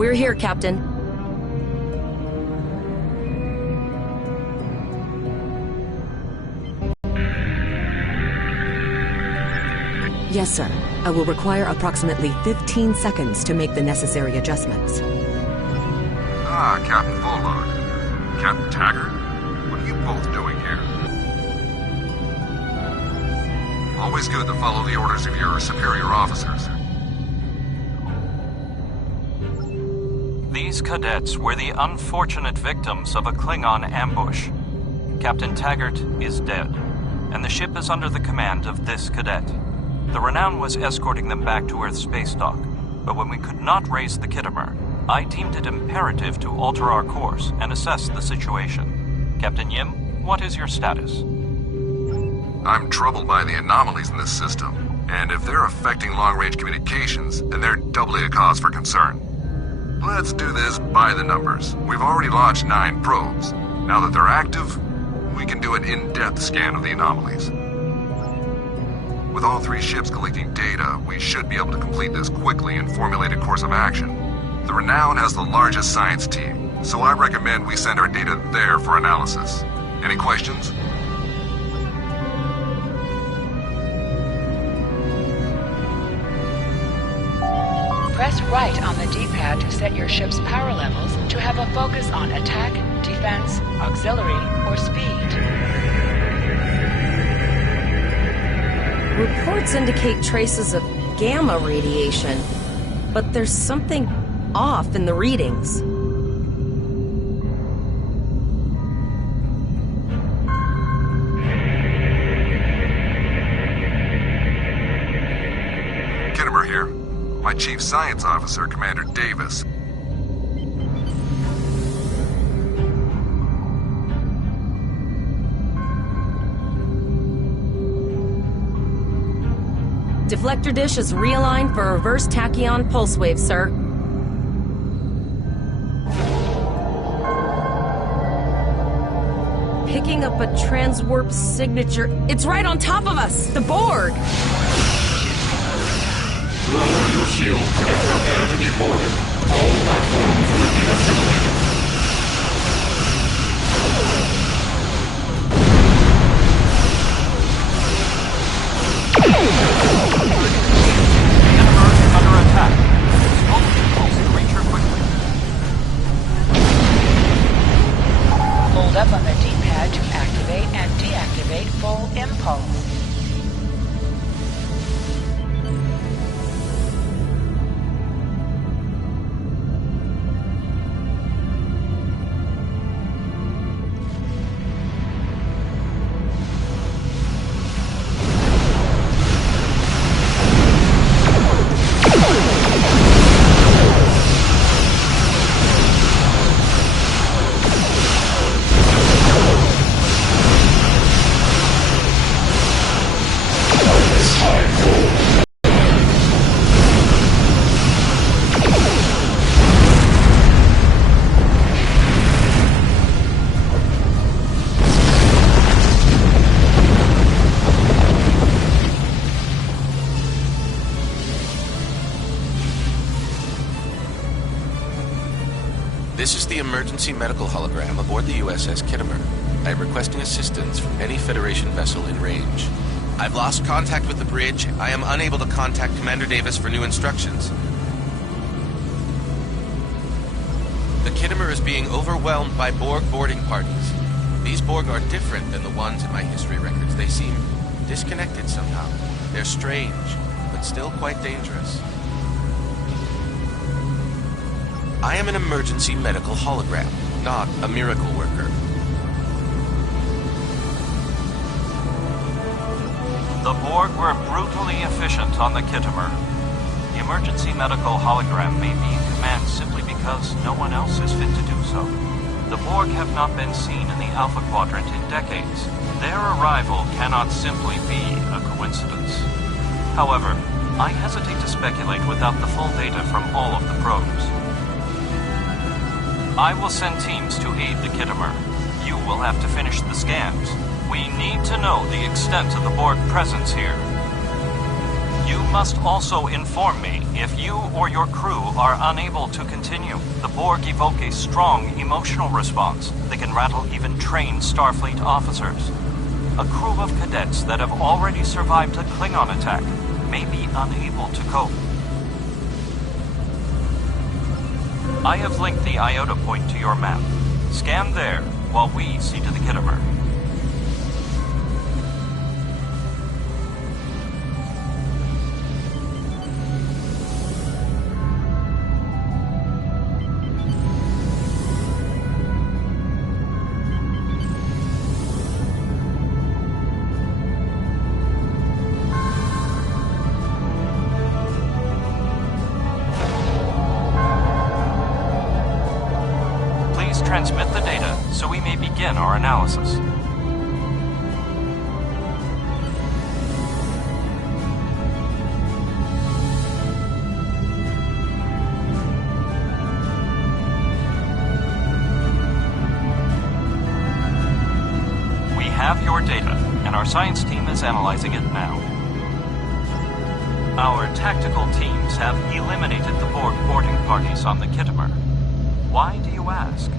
We're here, Captain. Yes, sir. I will require approximately 15 seconds to make the necessary adjustments. Ah, Captain Full-Load. Captain Taggart? What are you both doing here? Always good to follow the orders of your superior officers. These cadets were the unfortunate victims of a Klingon ambush. Captain Taggart is dead, and the ship is under the command of this cadet. The Renown was escorting them back to Earth's space dock, but when we could not raise the Kittimer, I deemed it imperative to alter our course and assess the situation. Captain Yim, what is your status? I'm troubled by the anomalies in this system, and if they're affecting long-range communications, then they're doubly a cause for concern. Let's do this by the numbers. We've already launched 9 probes. Now that they're active, we can do an in-depth scan of the anomalies. With all 3 ships collecting data, we should be able to complete this quickly and formulate a course of action. The Renown has the largest science team, so I recommend we send our data there for analysis. Any questions? Press right on the D-pad to set your ship's power levels to have a focus on attack, defense, auxiliary, or speed. Reports indicate traces of gamma radiation, but there's something off in the readings. Kittimer here. My Chief Science Officer, Commander Davis. Deflector dish is realigned for reverse tachyon pulse wave, sir. Picking up a transwarp signature. It's right on top of us! The Borg! Lower your shield and prepare to be boarded. All platforms will be assimilated. Under attack. Smoke impulse to reach her quickly. Hold up on the D-pad to activate and deactivate full impulse. This is the emergency medical hologram aboard the USS Kittimer. I am requesting assistance from any Federation vessel in range. I've lost contact with the bridge. I am unable to contact Commander Davis for new instructions. The Kittimer is being overwhelmed by Borg boarding parties. These Borg are different than the ones in my history records. They seem disconnected somehow. They're strange, but still quite dangerous. I am an emergency medical hologram, not a miracle worker. The Borg were brutally efficient on the Kittimer. The emergency medical hologram may be in command simply because no one else is fit to do so. The Borg have not been seen in the Alpha Quadrant in decades. Their arrival cannot simply be a coincidence. However, I hesitate to speculate without the full data from all of the probes. I will send teams to aid the Kittimer. You will have to finish the scans. We need to know the extent of the Borg presence here. You must also inform me if you or your crew are unable to continue. The Borg evoke a strong emotional response that can rattle even trained Starfleet officers. A crew of cadets that have already survived a Klingon attack may be unable to cope. I have linked the Iota point to your map. Scan there while we see to the Kittimer. Transmit the data so we may begin our analysis. We have your data, and our science team is analyzing it now. Our tactical teams have eliminated the Borg boarding parties on the Kittimer. Why do you ask?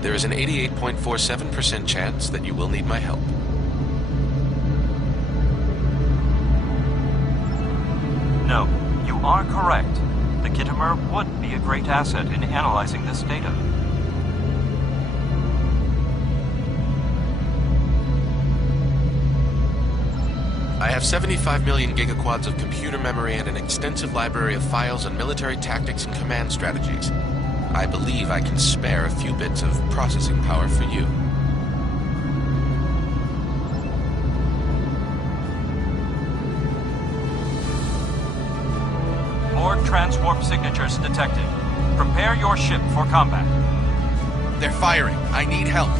There is an 88.47% chance that you will need my help. No, you are correct. The Kittimer would be a great asset in analyzing this data. I have 75 million gigaquads of computer memory and an extensive library of files on military tactics and command strategies. I believe I can spare a few bits of processing power for you. Borg transwarp signatures detected. Prepare your ship for combat. They're firing. I need help.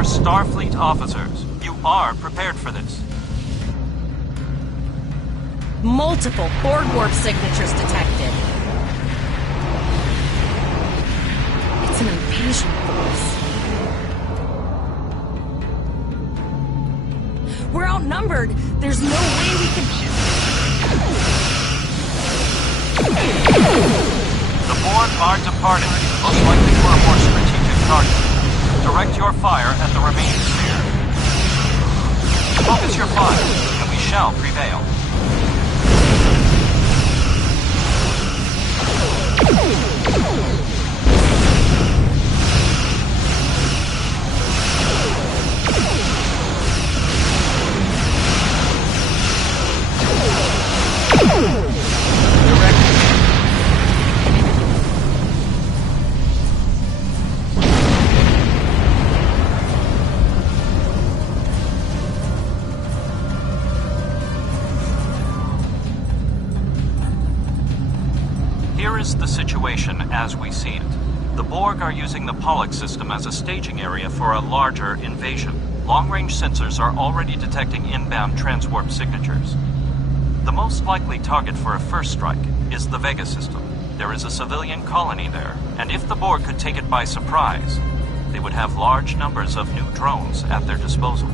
Starfleet officers, you are prepared for this. Multiple Borg warp signatures detected. It's an invasion force. We're outnumbered. There's no way we can... The Borg are departing, most likely for a more strategic target. Direct your fire at the remaining sphere. Focus your fire, and we shall prevail. Here is the situation as we see it. The Borg are using the Pollux system as a staging area for a larger invasion. Long-range sensors are already detecting inbound transwarp signatures. The most likely target for a first strike is the Vega system. There is a civilian colony there, and if the Borg could take it by surprise, they would have large numbers of new drones at their disposal.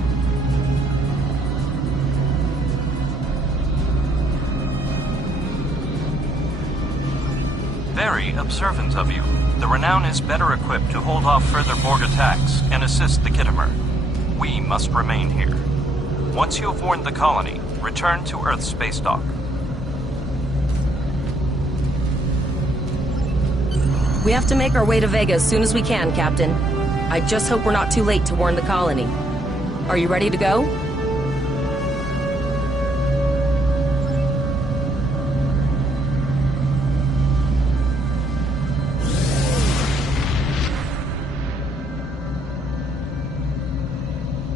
Very observant of you. The Renown is better equipped to hold off further Borg attacks and assist the Kittimer. We must remain here. Once you have warned the colony, return to Earth's space dock. We have to make our way to Vega as soon as we can, Captain. I just hope we're not too late to warn the colony. Are you ready to go?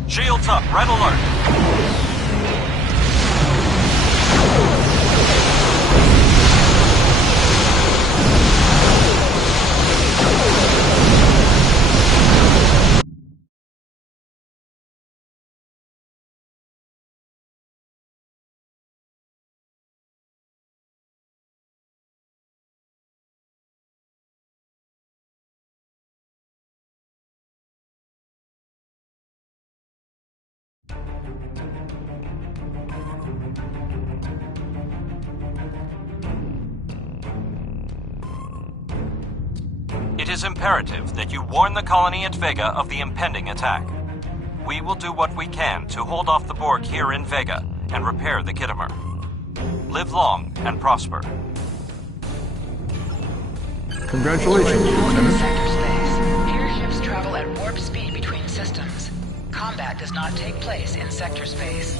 Shields up, red alert. It is imperative that you warn the colony at Vega of the impending attack. We will do what we can to hold off the Borg here in Vega and repair the Kittimer. Live long and prosper. Congratulations, Lieutenant. Sector space. Here ships travel at warp speed between systems. Combat does not take place in sector space.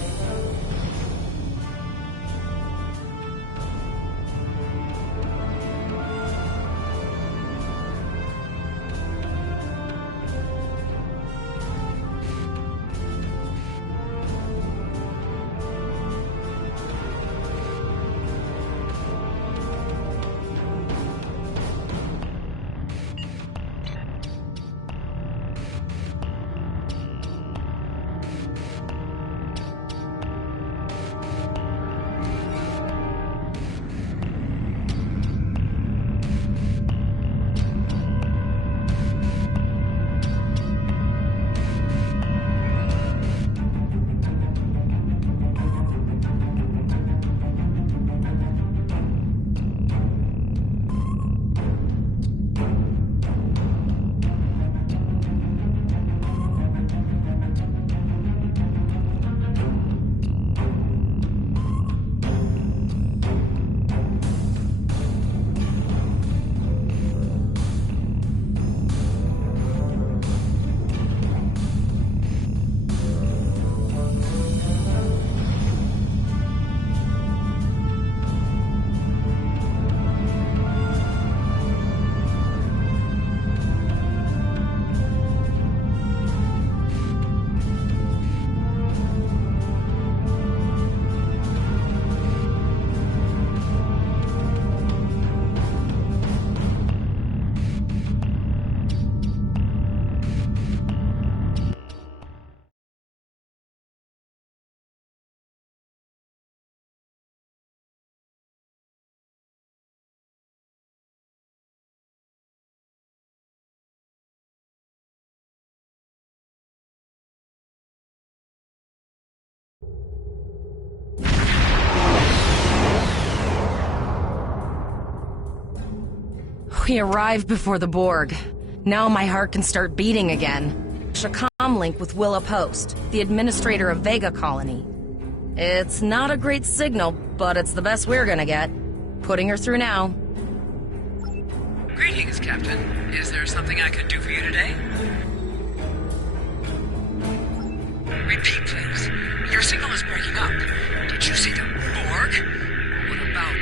We arrived before the Borg. Now my heart can start beating again. A comm link with Willa Post, the administrator of Vega Colony. It's not a great signal, but it's the best we're gonna get. Putting her through now. Greetings, Captain. Is there something I could do for you today? Repeat, please. Your signal is breaking up. Did you see the Borg? What about...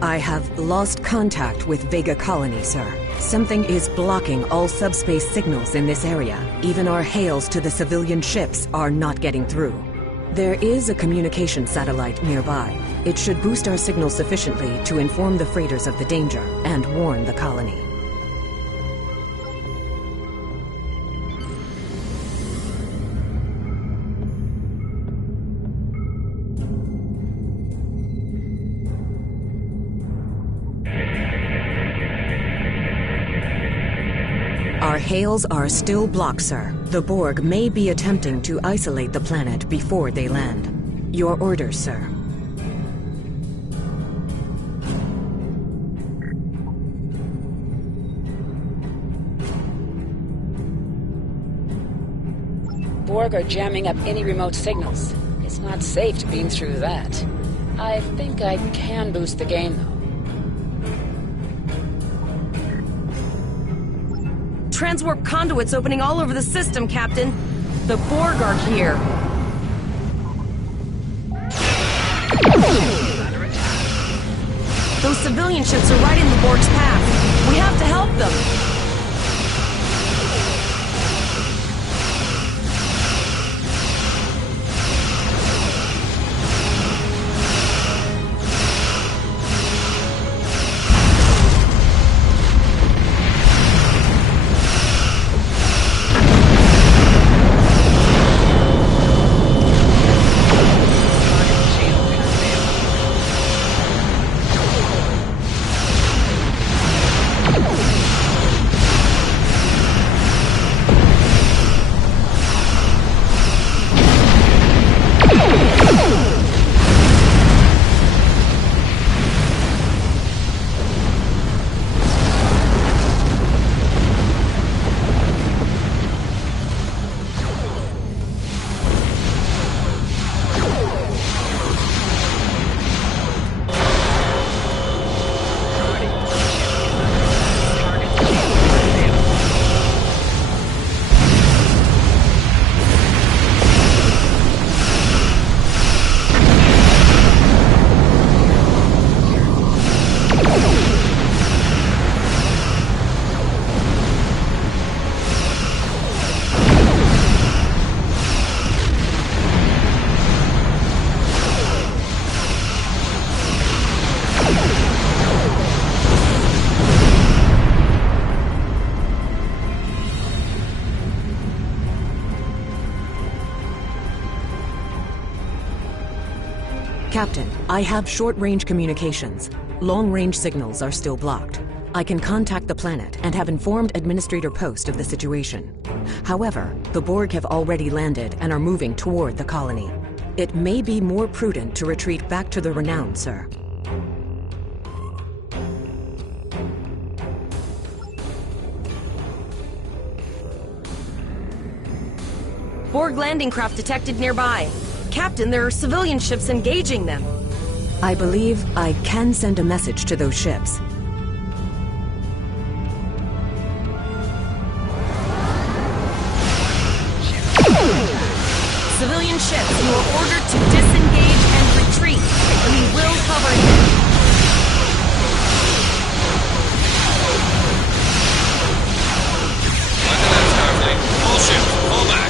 I have lost contact with Vega Colony, sir. Something is blocking all subspace signals in this area. Even our hails to the civilian ships are not getting through. There is a communication satellite nearby. It should boost our signal sufficiently to inform the freighters of the danger and warn the colony. hails are still blocked, sir. The Borg may be attempting to isolate the planet before they land. Your orders, sir. Borg are jamming up any remote signals. It's not safe to beam through that. I think I can boost the gain, though. Transwarp conduits opening all over the system, Captain. The Borg are here. Those civilian ships are right in the Borg's path. We have to help them. Captain, I have short-range communications. Long-range signals are still blocked. I can contact the planet and have informed Administrator Post of the situation. However, the Borg have already landed and are moving toward the colony. It may be more prudent to retreat back to the Renown, sir. Borg landing craft detected nearby. Captain, there are civilian ships engaging them. I believe I can send a message to those ships. Civilian ships, you are ordered to disengage and retreat. We will cover you. Look at that, Starfleet. All ships, pull back.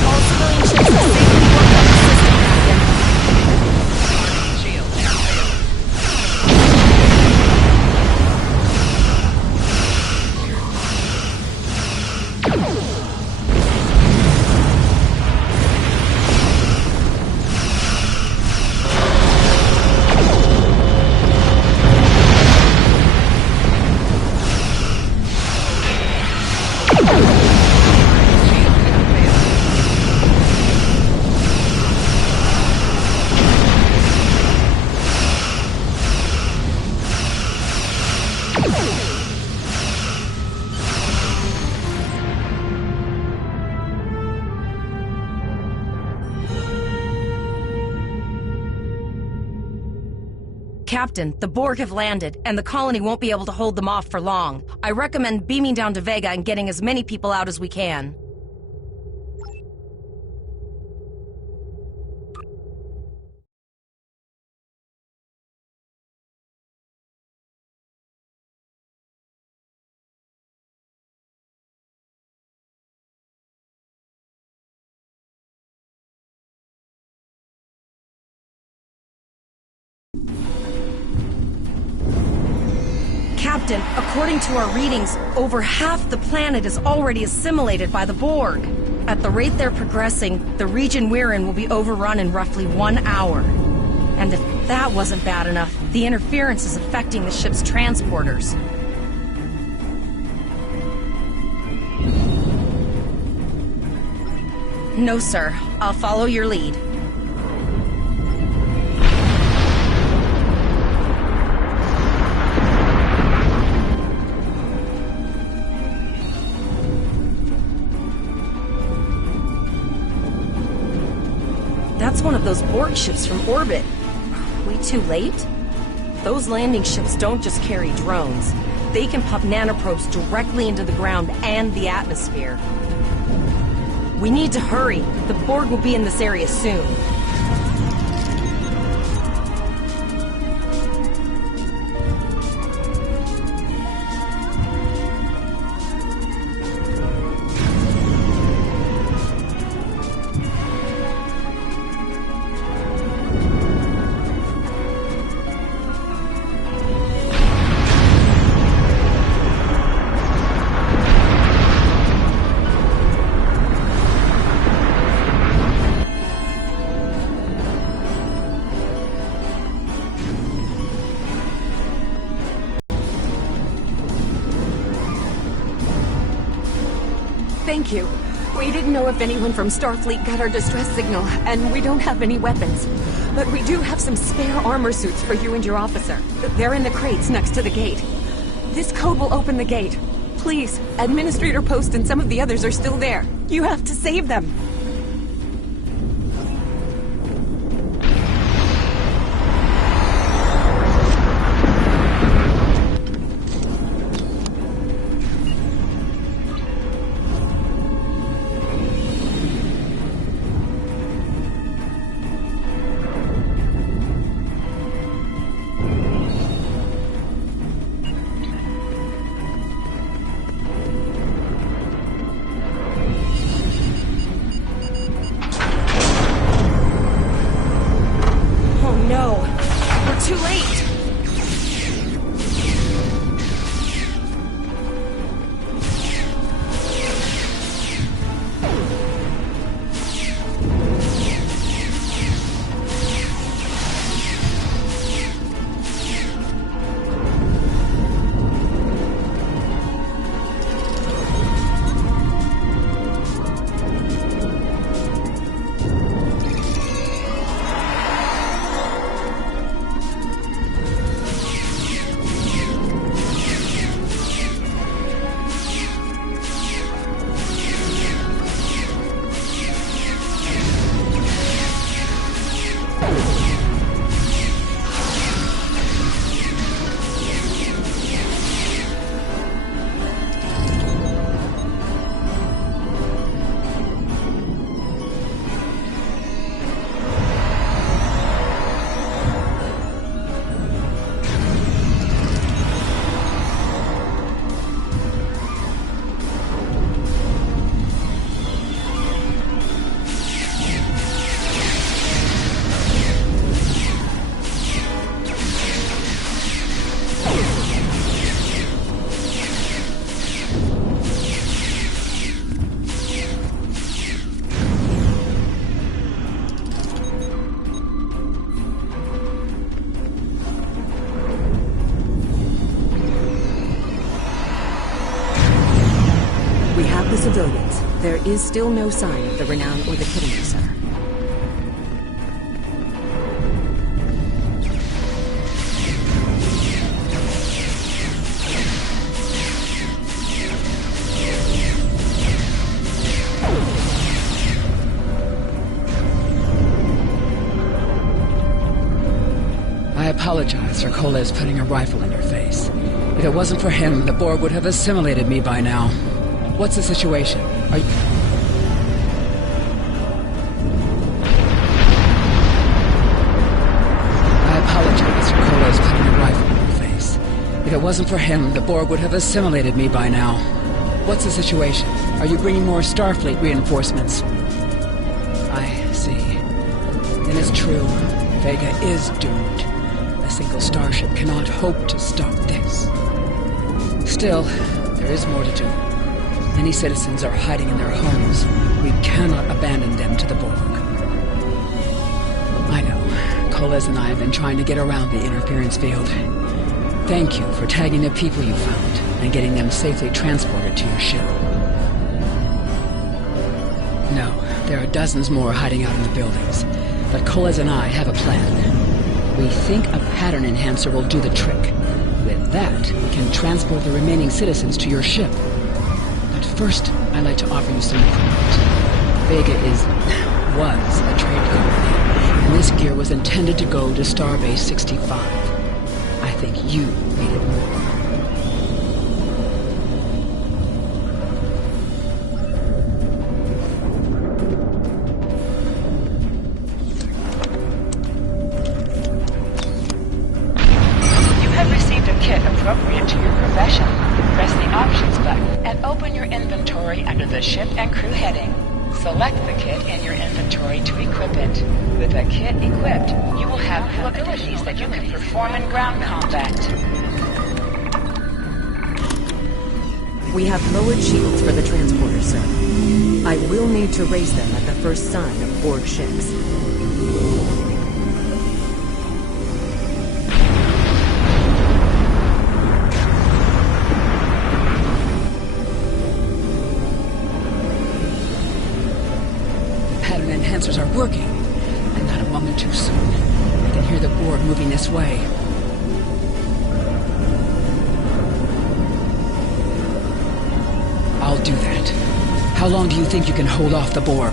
All civilian ships are safely boarded up the system, Captain. Captain, the Borg have landed, and the colony won't be able to hold them off for long. I recommend beaming down to Vega and getting as many people out as we can. Captain, according to our readings, over half the planet is already assimilated by the Borg. At the rate they're progressing, the region we're in will be overrun in roughly 1 hour. And if that wasn't bad enough, the interference is affecting the ship's transporters. No, sir. I'll follow your lead. That's one of those Borg ships from orbit. Are we too late? Those landing ships don't just carry drones. They can pop nanoprobes directly into the ground and the atmosphere. We need to hurry. The Borg will be in this area soon. Thank you. We didn't know if anyone from Starfleet got our distress signal, and we don't have any weapons. But we do have some spare armor suits for you and your officer. They're in the crates next to the gate. This code will open the gate. Please, Administrator Post and some of the others are still there. You have to save them. Too late! The civilians. There is still no sign of the Renown or the Kittimer, sir. I apologize for Coles putting a rifle in your face. If it wasn't for him, the Borg would have assimilated me by now. What's the situation? Are you... I apologize for Coles putting a rifle in your face. If it wasn't for him, the Borg would have assimilated me by now. What's the situation? Are you bringing more Starfleet reinforcements? I see. Then it's true. Vega is doomed. A single starship cannot hope to stop this. Still, there is more to do. Many citizens are hiding in their homes. We cannot abandon them to the Borg. I know. Coles and I have been trying to get around the interference field. Thank you for tagging the people you found and getting them safely transported to your ship. No, there are dozens more hiding out in the buildings, but Coles and I have a plan. We think a pattern enhancer will do the trick. With that, we can transport the remaining citizens to your ship. But first, I'd like to offer you some equipment. Vega was a trade company, and this gear was intended to go to Starbase 65. I think you need it more. You have received a kit appropriate to your profession. Press the Options button and open your inventory under the Ship and Crew heading. Select the kit in your inventory to equip it. With a kit equipped, you will have new abilities that you can perform in ground combat. We have lowered shields for the transporter, sir. I will need to raise them at the first sign of Borg ships. Pattern enhancers are working, and not a moment too soon. I can hear the Borg moving this way. I'll do that. How long do you think you can hold off the Borg?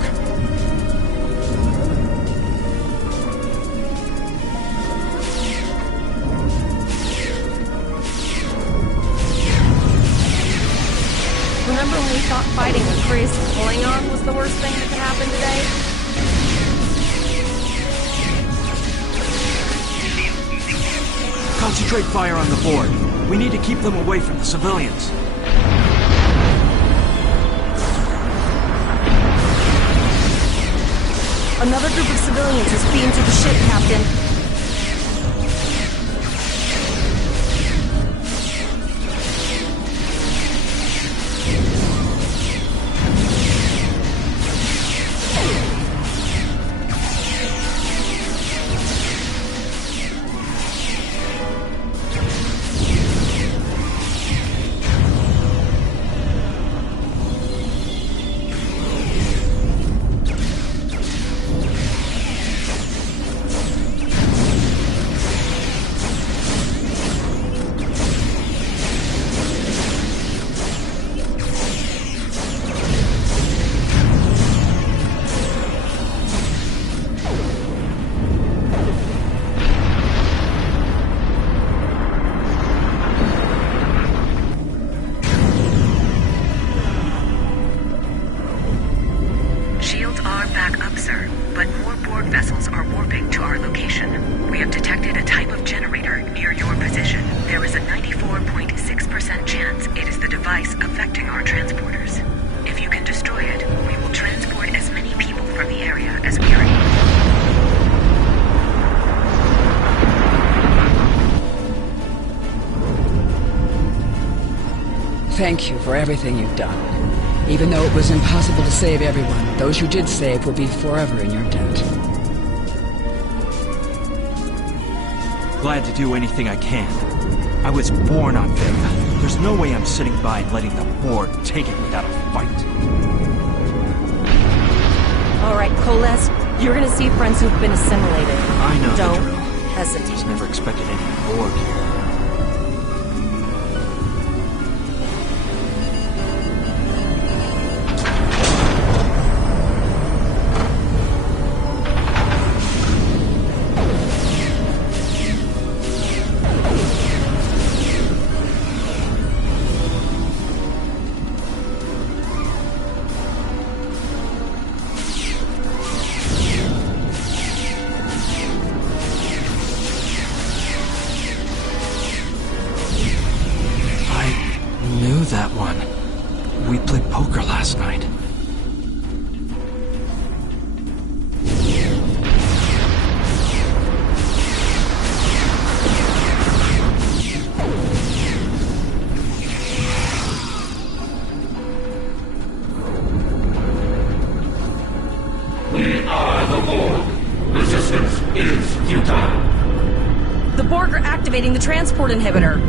Remember when we thought fighting a crazy Klingon was the worst thing that could happen today? Concentrate fire on the Borg. We need to keep them away from the civilians. Another group of civilians is beamed to the ship, Captain. Shields are back up, sir, but more Borg vessels are warping to our location. We have detected a type of generator near your position. There is a 94.6% chance it is the device affecting our transporters. If you can destroy it, we will transport as many people from the area as we are able. Thank you for everything you've done. Even though it was impossible to save everyone, those you did save will be forever in your debt. Glad to do anything I can. I was born on Vega. There's no way I'm sitting by and letting the Borg take it without a fight. All right, Coles, you're gonna see friends who've been assimilated. I know the Don't drill. hesitate. Just never expected any Borg here. That one. We played poker last night. We are the Borg. Resistance is futile. transport inhibitor.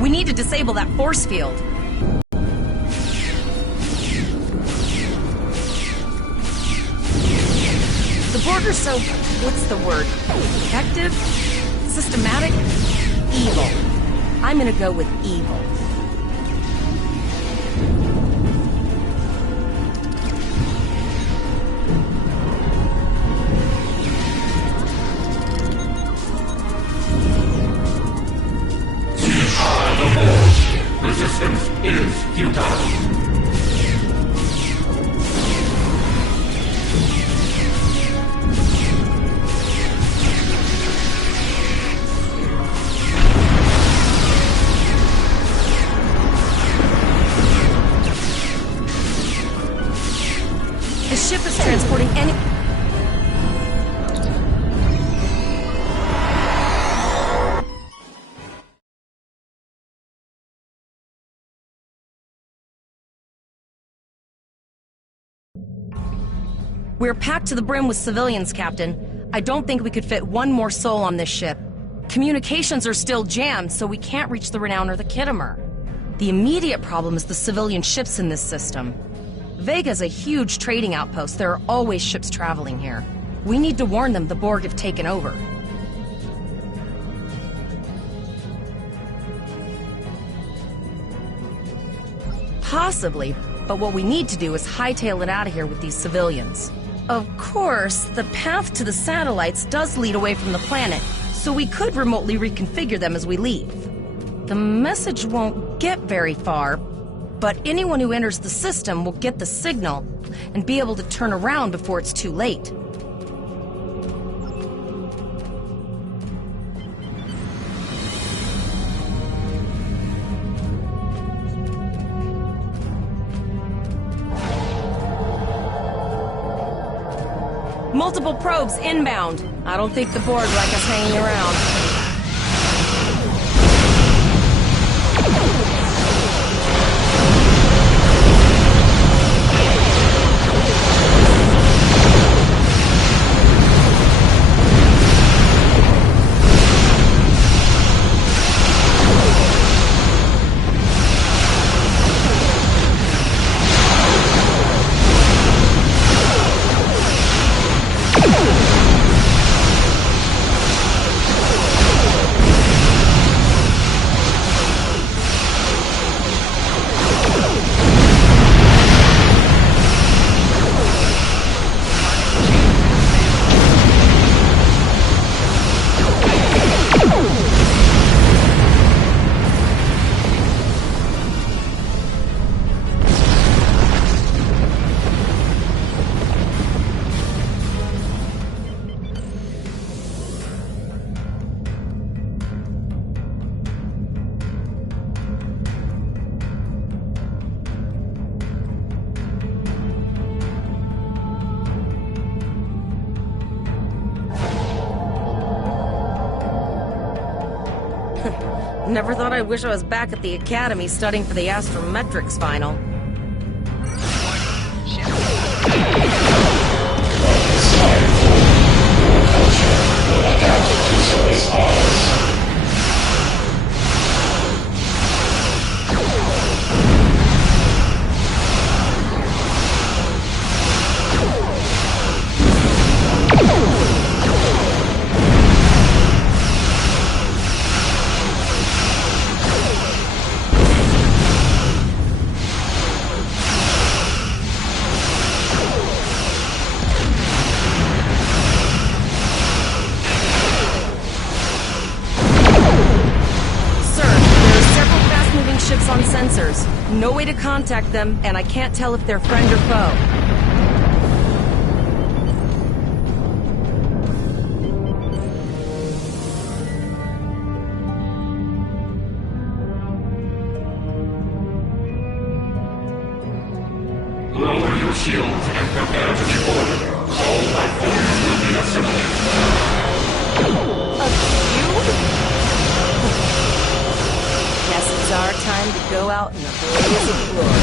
We need to disable that force field. The Borg are so... what's the word? Effective? Systematic? Evil. I'm gonna go with evil. Resistance is futile. The ship is transporting any... We're packed to the brim with civilians, Captain. I don't think we could fit one more soul on this ship. Communications are still jammed, so we can't reach the Renown or the Kittimer. The immediate problem is the civilian ships in this system. Vega's a huge trading outpost. There are always ships traveling here. We need to warn them the Borg have taken over. Possibly, but what we need to do is hightail it out of here with these civilians. Of course, the path to the satellites does lead away from the planet, so we could remotely reconfigure them as we leave. The message won't get very far, but anyone who enters the system will get the signal and be able to turn around before it's too late. Multiple probes inbound. I don't think the Borg like us hanging around. Never thought I'd wish I was back at the Academy studying for the Astrometrics final. On sensors. No way to contact them, and I can't tell if they're friend or foe. Lower your shields and prepare to be ordered. All life forms will be assimilated. Guess it's our time to go out in a blaze of glory.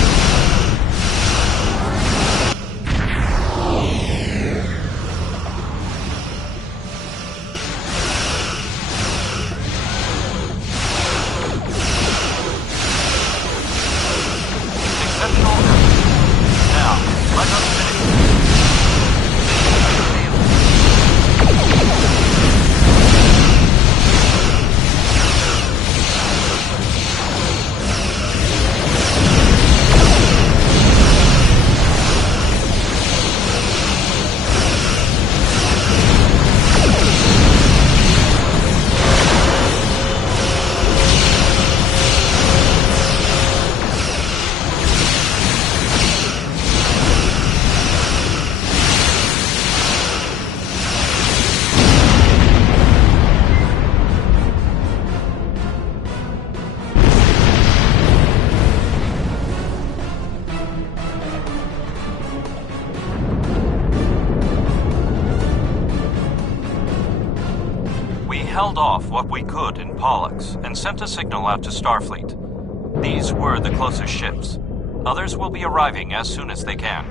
held off what we could in Pollux and sent a signal out to Starfleet. These were the closest ships. Others will be arriving as soon as they can.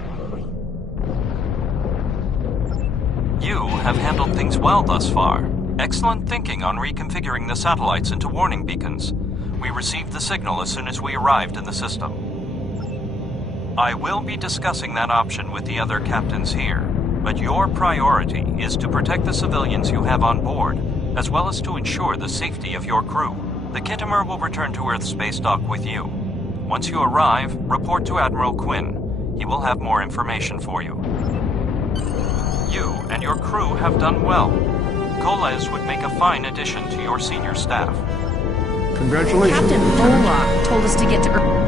You have handled things well thus far. Excellent thinking on reconfiguring the satellites into warning beacons. We received the signal as soon as we arrived in the system. I will be discussing that option with the other captains here, but your priority is to protect the civilians you have on board, as well as to ensure the safety of your crew. The Kittimer will return to Earth's space dock with you. Once you arrive, report to Admiral Quinn. He will have more information for you. You and your crew have done well. Koles would make a fine addition to your senior staff. Congratulations. Captain Volok told us to get to Earth.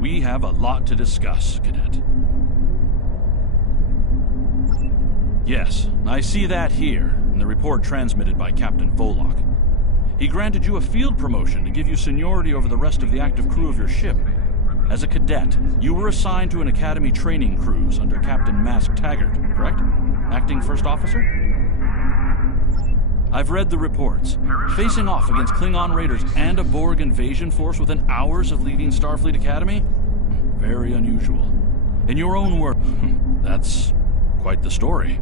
We have a lot to discuss, Cadet. Yes, I see that here, in the report transmitted by Captain Volok. He granted you a field promotion to give you seniority over the rest of the active crew of your ship. As a cadet, you were assigned to an Academy training cruise under Captain Mask Taggart, correct? Acting First Officer? I've read the reports. Facing off against Klingon raiders and a Borg invasion force within hours of leaving Starfleet Academy? Very unusual. In your own words, that's quite the story.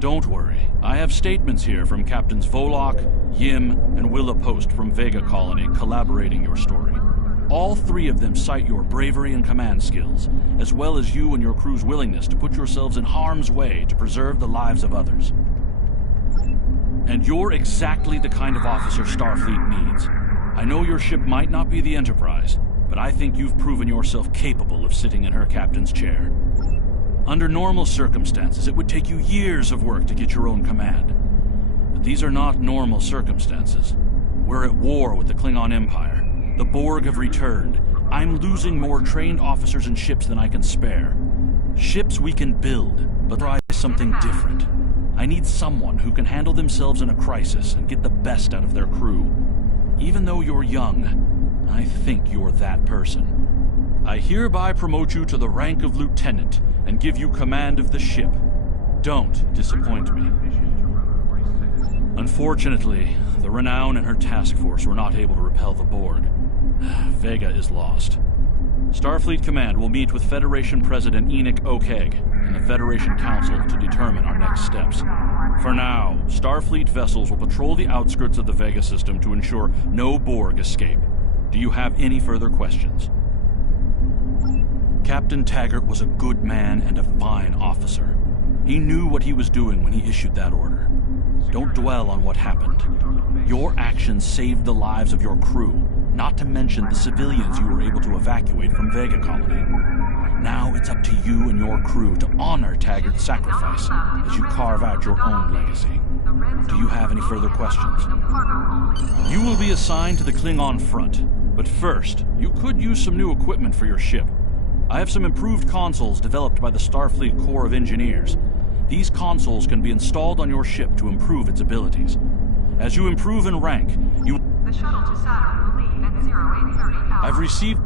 Don't worry. I have statements here from Captains Volok, Yim, and Willa Post from Vega Colony collaborating your story. All three of them cite your bravery and command skills, as well as you and your crew's willingness to put yourselves in harm's way to preserve the lives of others. And you're exactly the kind of officer Starfleet needs. I know your ship might not be the Enterprise, but I think you've proven yourself capable of sitting in her captain's chair. Under normal circumstances, it would take you years of work to get your own command. But these are not normal circumstances. We're at war with the Klingon Empire. The Borg have returned. I'm losing more trained officers and ships than I can spare. Ships we can build, but try something different. I need someone who can handle themselves in a crisis and get the best out of their crew. Even though you're young, I think you're that person. I hereby promote you to the rank of lieutenant and give you command of the ship. Don't disappoint me. Unfortunately, the Renown and her task force were not able to repel the Borg. Vega is lost. Starfleet Command will meet with Federation President Enoch Okeg and the Federation Council to determine our next steps. For now, Starfleet vessels will patrol the outskirts of the Vega system to ensure no Borg escape. Do you have any further questions? Captain Taggart was a good man and a fine officer. He knew what he was doing when he issued that order. Don't dwell on what happened. Your actions saved the lives of your crew, not to mention the civilians you were able to evacuate from Vega Colony. Now it's up to you and your crew to honor Taggart's sacrifice as you carve out your own legacy. Do you have any further questions? You will be assigned to the Klingon front, but first, you could use some new equipment for your ship. I have some improved consoles developed by the Starfleet Corps of Engineers. These consoles can be installed on your ship to improve its abilities. As you improve in rank, you... The shuttle to Saturn will leave at 0830 hours. I've received...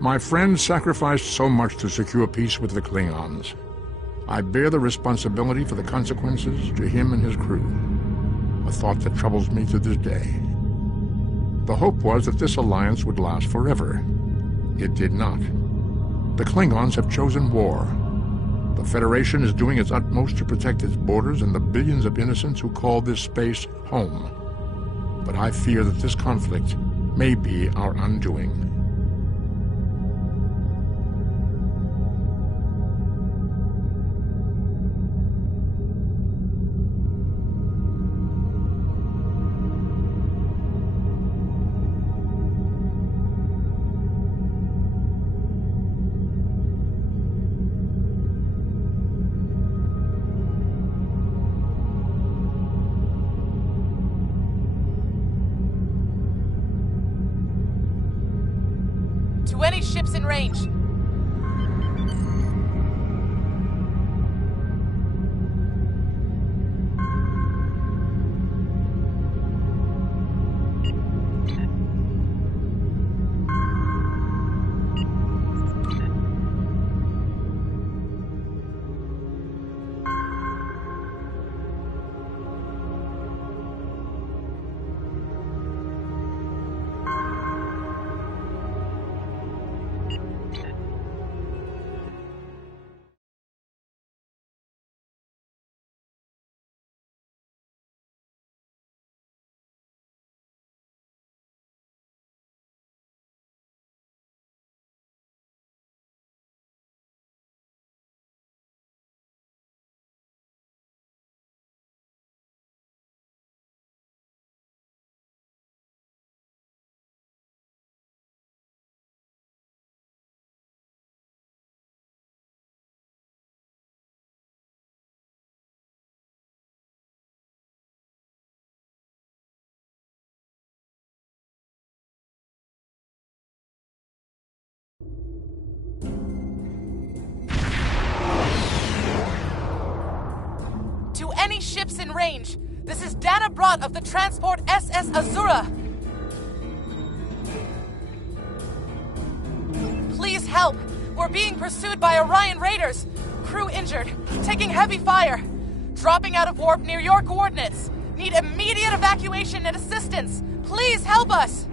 My friend sacrificed so much to secure peace with the Klingons. I bear the responsibility for the consequences to him and his crew, a thought that troubles me to this day. The hope was that this alliance would last forever. It did not. The Klingons have chosen war. The Federation is doing its utmost to protect its borders and the billions of innocents who call this space home. But I fear that this conflict may be our undoing. To any ships in range. To any ships in range. This is Dana Brott of the transport SS Azura. Please help. We're being pursued by Orion raiders. Crew injured. Taking heavy fire. Dropping out of warp near your coordinates. Need immediate evacuation and assistance. Please help us.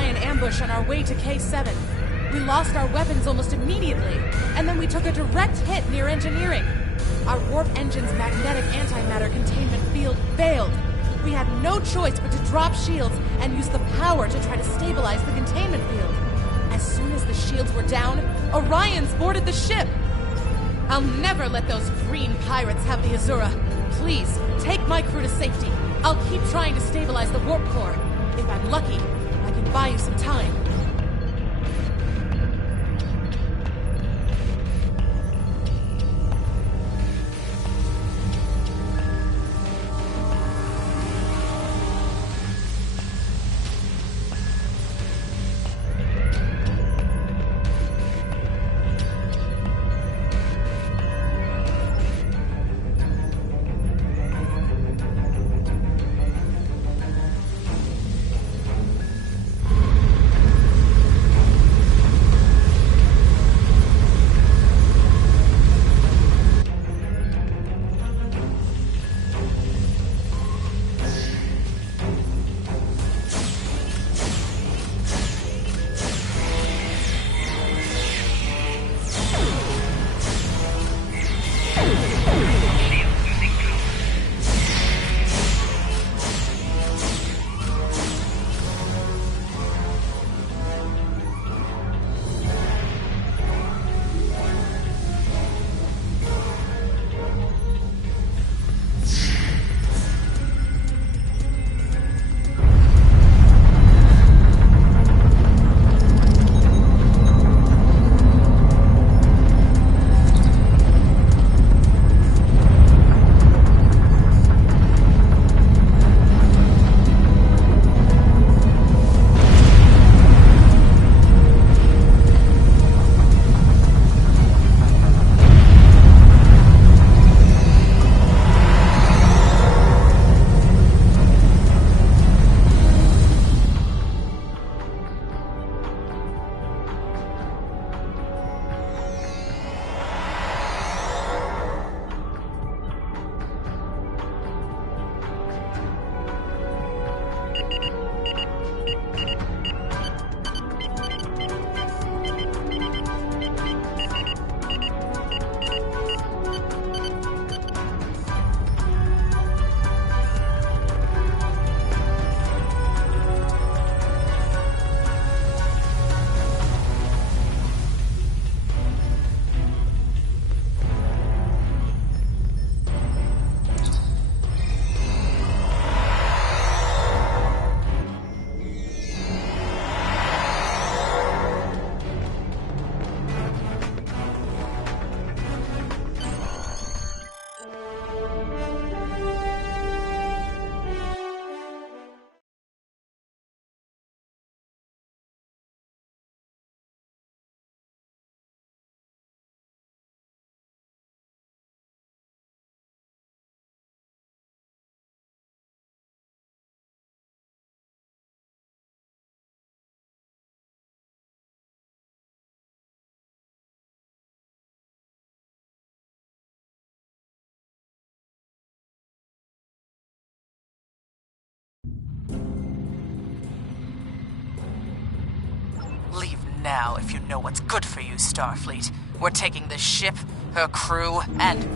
Orion ambush on our way to K7. We lost our weapons almost immediately, and then we took a direct hit near engineering. Our warp engine's magnetic antimatter containment field failed. We had no choice but to drop shields and use the power to try to stabilize the containment field. As soon as the shields were down, Orions boarded the ship. I'll never let those green pirates have the Azura. Please, take my crew to safety. I'll keep trying to stabilize the warp core. If I'm lucky, I can buy you some time. Leave now if you know what's good for you, Starfleet. We're taking the ship, her crew, and...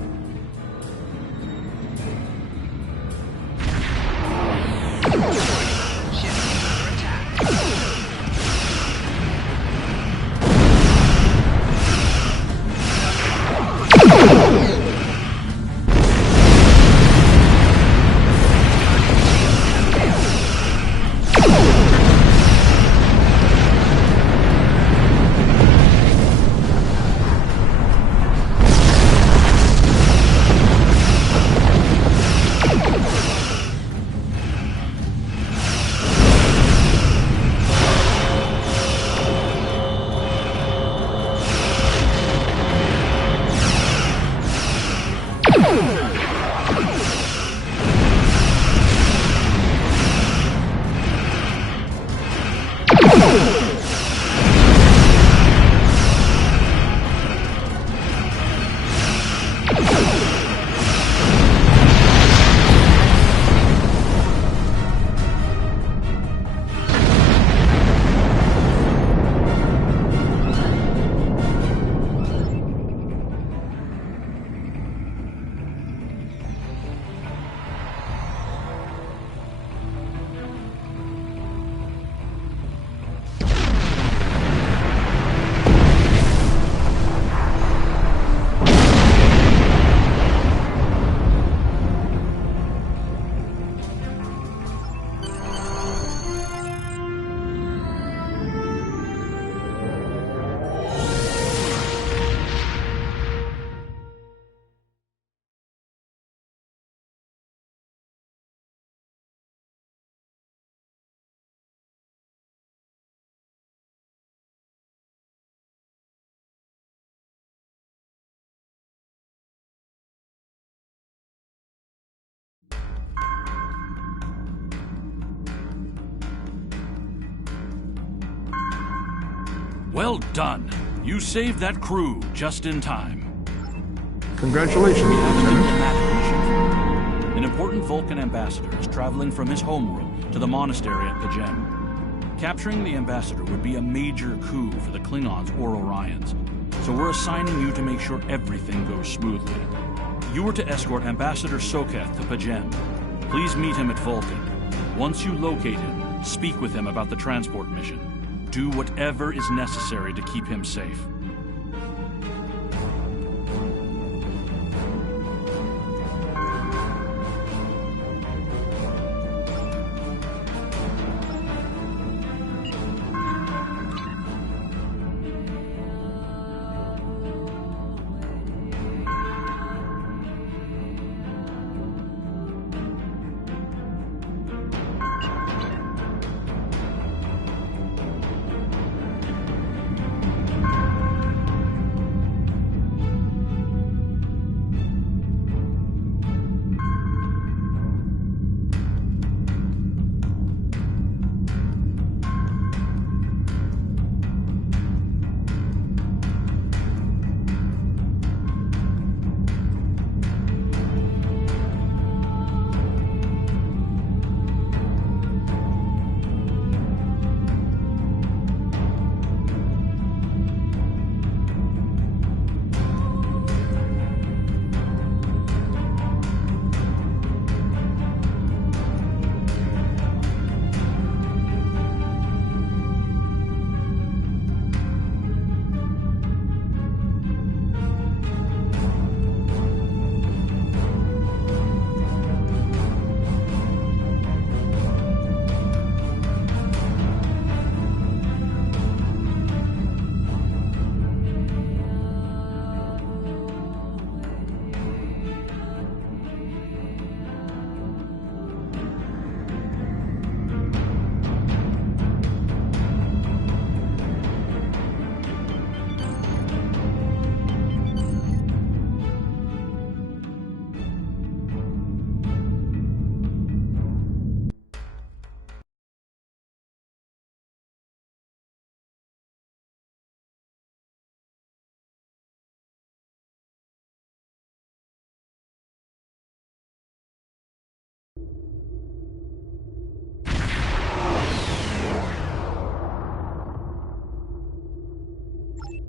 Well done. You saved that crew just in time. Congratulations, We have a Lieutenant. diplomatic mission. An important Vulcan ambassador is traveling from his homeworld to the monastery at P'Jem. Capturing the ambassador would be a major coup for the Klingons or Orions, so we're assigning you to make sure everything goes smoothly. You are to escort Ambassador Soketh to P'Jem. Please meet him at Vulcan. Once you locate him, speak with him about the transport mission. Do whatever is necessary to keep him safe.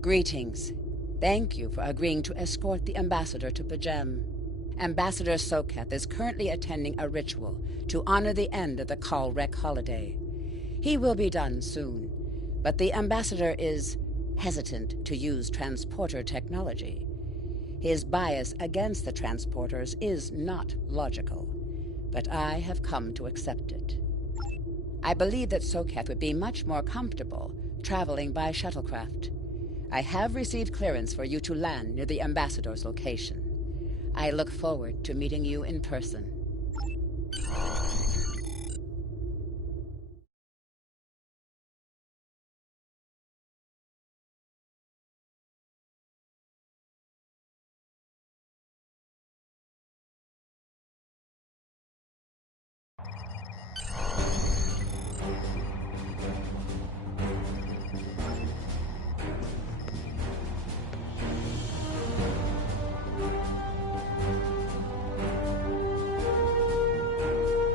Greetings. Thank you for agreeing to escort the ambassador to P'Jem. Ambassador Soketh is currently attending a ritual to honor the end of the Kalrek holiday. He will be done soon, but the ambassador is hesitant to use transporter technology. His bias against the transporters is not logical, but I have come to accept it. I believe that Soketh would be much more comfortable traveling by shuttlecraft. I have received clearance for you to land near the ambassador's location. I look forward to meeting you in person.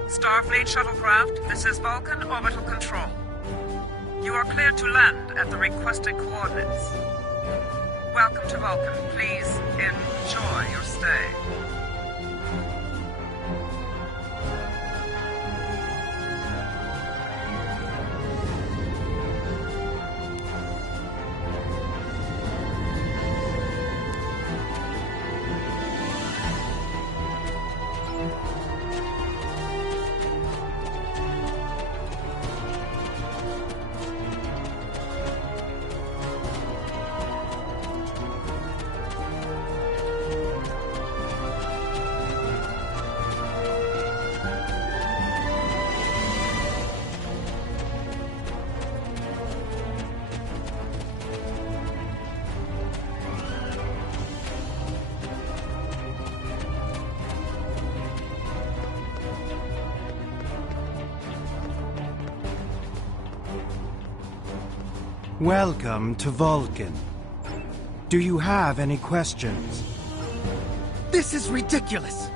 Starfleet shuttlecraft, this is Vulcan Orbital Control. You are cleared to land at the requested coordinates. Welcome to Vulcan. Please enjoy your stay. Welcome to Vulcan. Do you have any questions? This is ridiculous!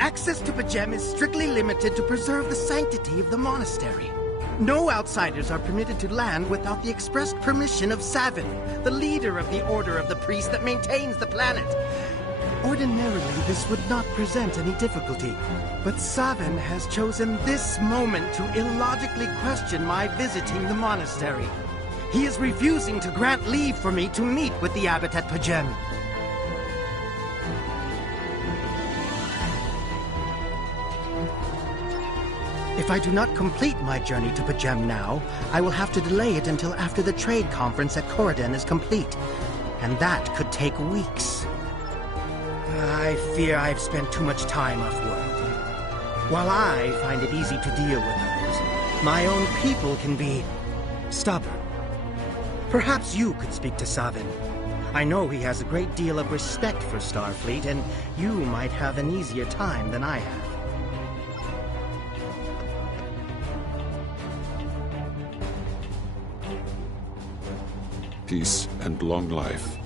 Access to Pajem is strictly limited to preserve the sanctity of the monastery. No outsiders are permitted to land without the express permission of Savin, the leader of the Order of the Priest that maintains the planet. Ordinarily, this would not present any difficulty, but Savin has chosen this moment to illogically question my visiting the monastery. He is refusing to grant leave for me to meet with the abbot at Pajem. If I do not complete my journey to Pajem now, I will have to delay it until after the trade conference at Corridon is complete, and that could take weeks. I fear I've spent too much time off-world. While I find it easy to deal with others, my own people can be stubborn. Perhaps you could speak to Savin. I know he has a great deal of respect for Starfleet, and you might have an easier time than I have. Peace and long life.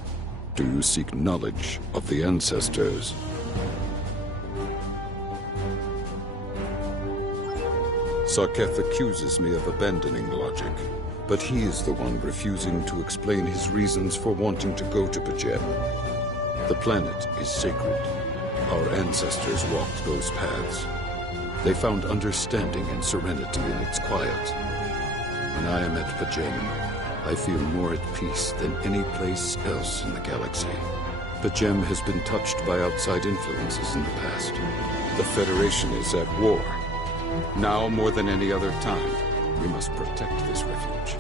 Do you seek knowledge of the ancestors? Sarketh accuses me of abandoning logic, but he is the one refusing to explain his reasons for wanting to go to Pajem. The planet is sacred. Our ancestors walked those paths. They found understanding and serenity in its quiet. When I am at Pajem, I feel more at peace than any place else in the galaxy. Pajem has been touched by outside influences in the past. The Federation is at war. Now more than any other time, we must protect this refuge.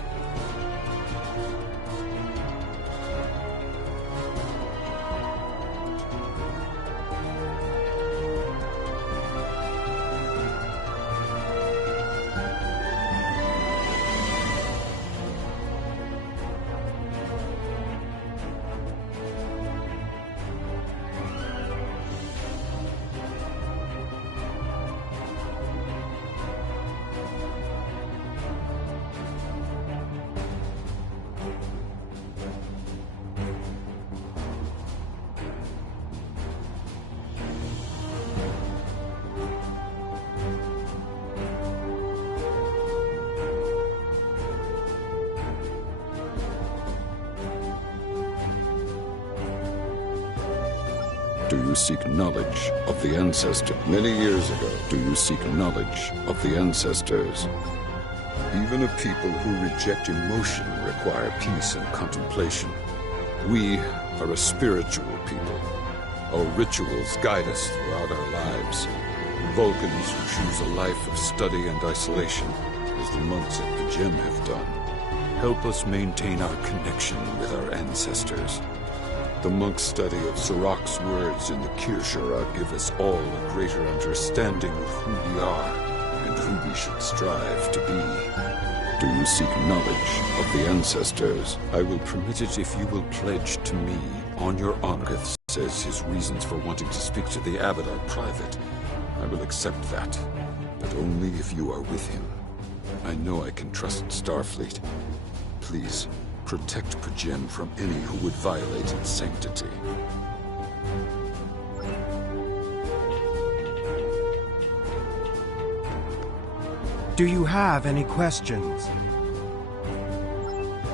Do you seek knowledge of the ancestors? Many years ago, do you seek knowledge of the ancestors? Even a people who reject emotion require peace and contemplation. We are a spiritual people. Our rituals guide us throughout our lives. Vulcans who choose a life of study and isolation, as the monks at Pajem have done, help us maintain our connection with our ancestors. The monk's study of Sirach's words in the Kirshara give us all a greater understanding of who we are and who we should strive to be. Do you seek knowledge of the ancestors? I will permit it if you will pledge to me on your honor. Sarketh says his reasons for wanting to speak to the abbot are private. I will accept that, but only if you are with him. I know I can trust Starfleet. Please, protect Pajem from any who would violate its sanctity. Do you have any questions?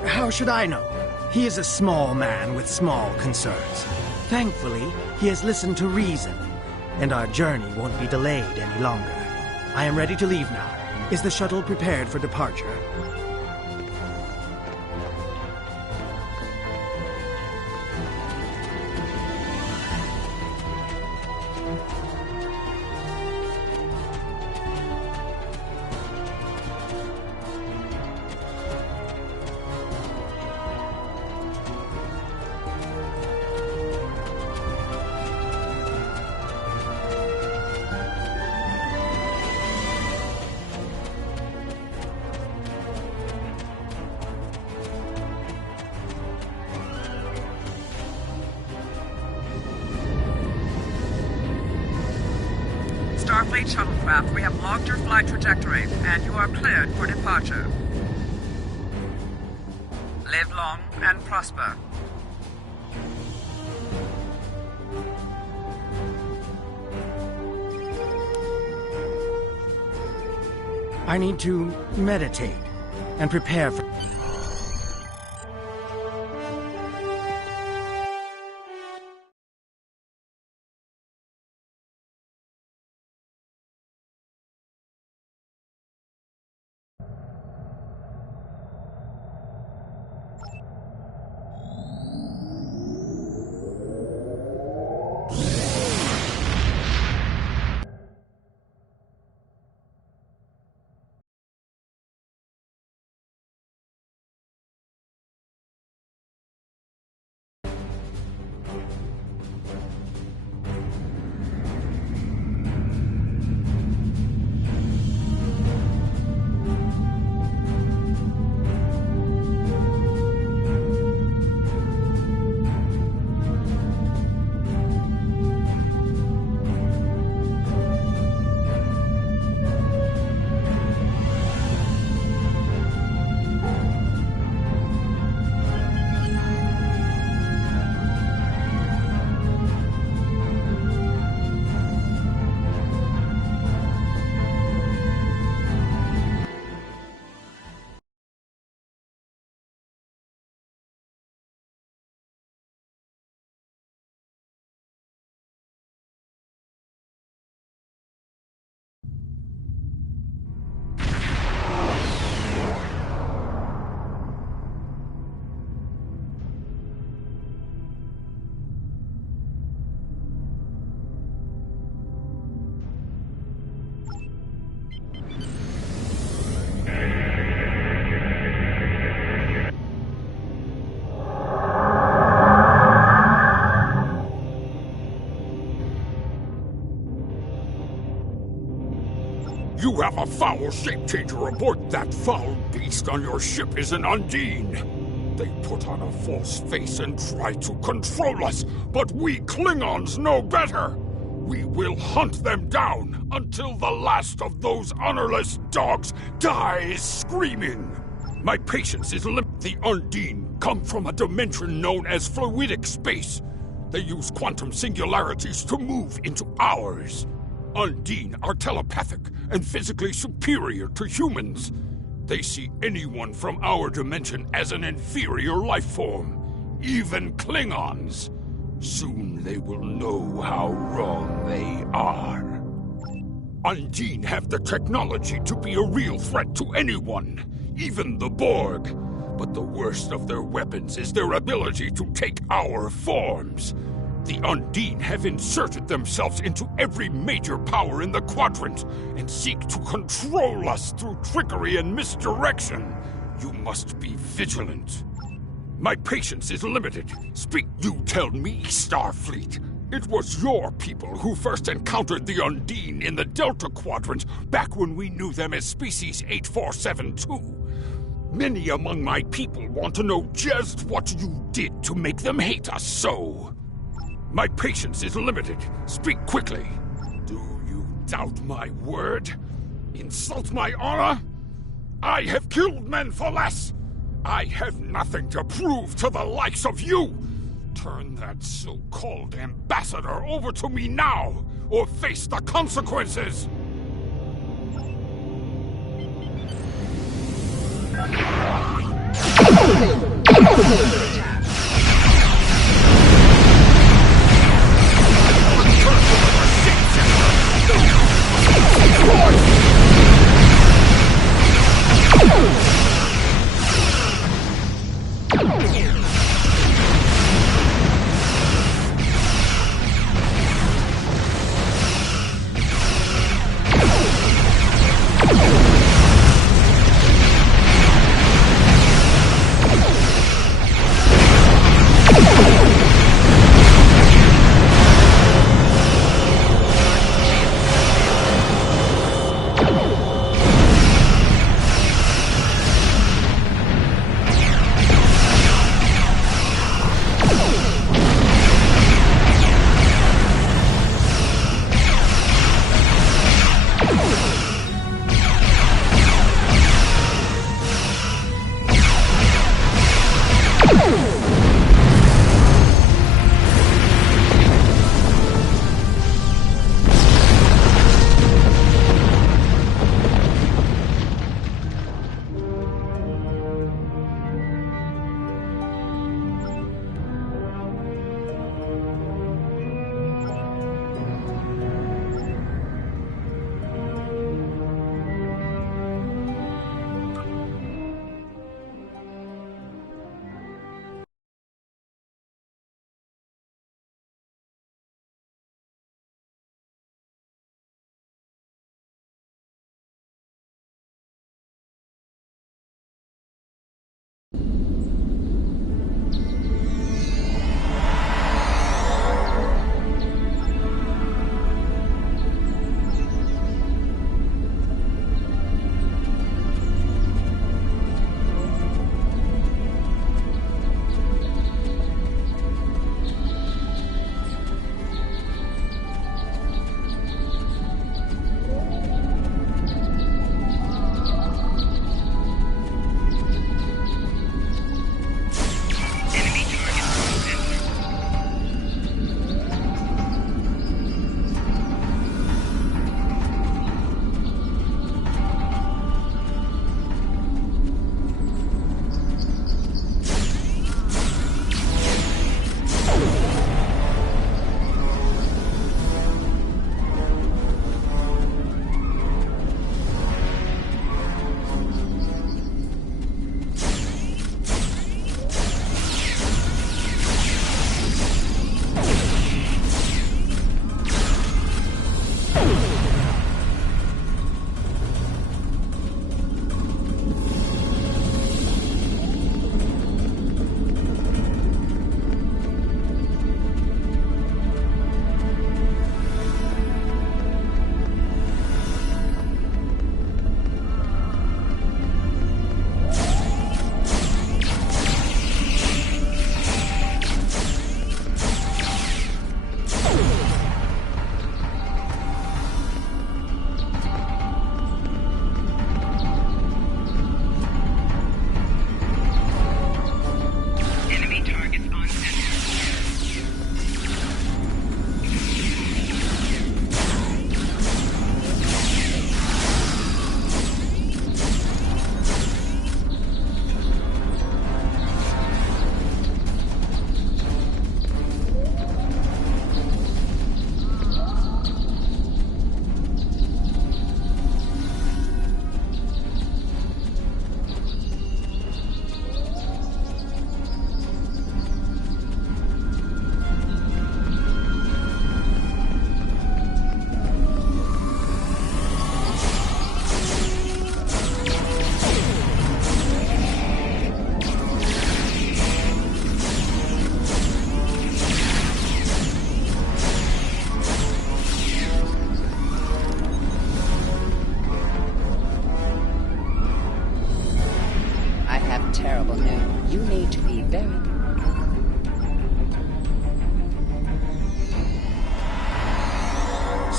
How should I know? He is a small man with small concerns. Thankfully, he has listened to reason, and our journey won't be delayed any longer. I am ready to leave now. Is the shuttle prepared for departure? Starfleet shuttlecraft, we have logged your flight trajectory, and you are cleared for departure. Live long and prosper. I need to meditate and prepare for... You have a foul shape-changer aboard. That foul beast on your ship is an Undine. They put on a false face and try to control us, but we Klingons know better. We will hunt them down until the last of those honorless dogs dies screaming. My patience is limited. The Undine come from a dimension known as fluidic space. They use quantum singularities to move into ours. Undine are telepathic and physically superior to humans. They see anyone from our dimension as an inferior life form, even Klingons. Soon they will know how wrong they are. Undine have the technology to be a real threat to anyone, even the Borg. But the worst of their weapons is their ability to take our forms. The Undine have inserted themselves into every major power in the quadrant and seek to control us through trickery and misdirection. You must be vigilant. My patience is limited. You tell me, Starfleet. It was your people who first encountered the Undine in the Delta Quadrant back when we knew them as Species 8472. Many among my people want to know just what you did to make them hate us so. My patience is limited. Speak quickly. Do you doubt my word? Insult my honor? I have killed men for less. I have nothing to prove to the likes of you. Turn that so-called ambassador over to me now, or face the consequences.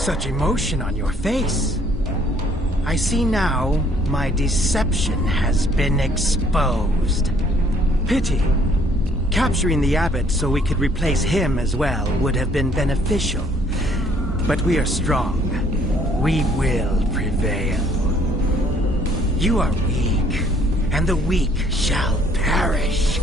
such emotion on your face. I see now my deception has been exposed. Pity. Capturing the abbot so we could replace him as well would have been beneficial. But we are strong. We will prevail. You are weak, and the weak shall perish.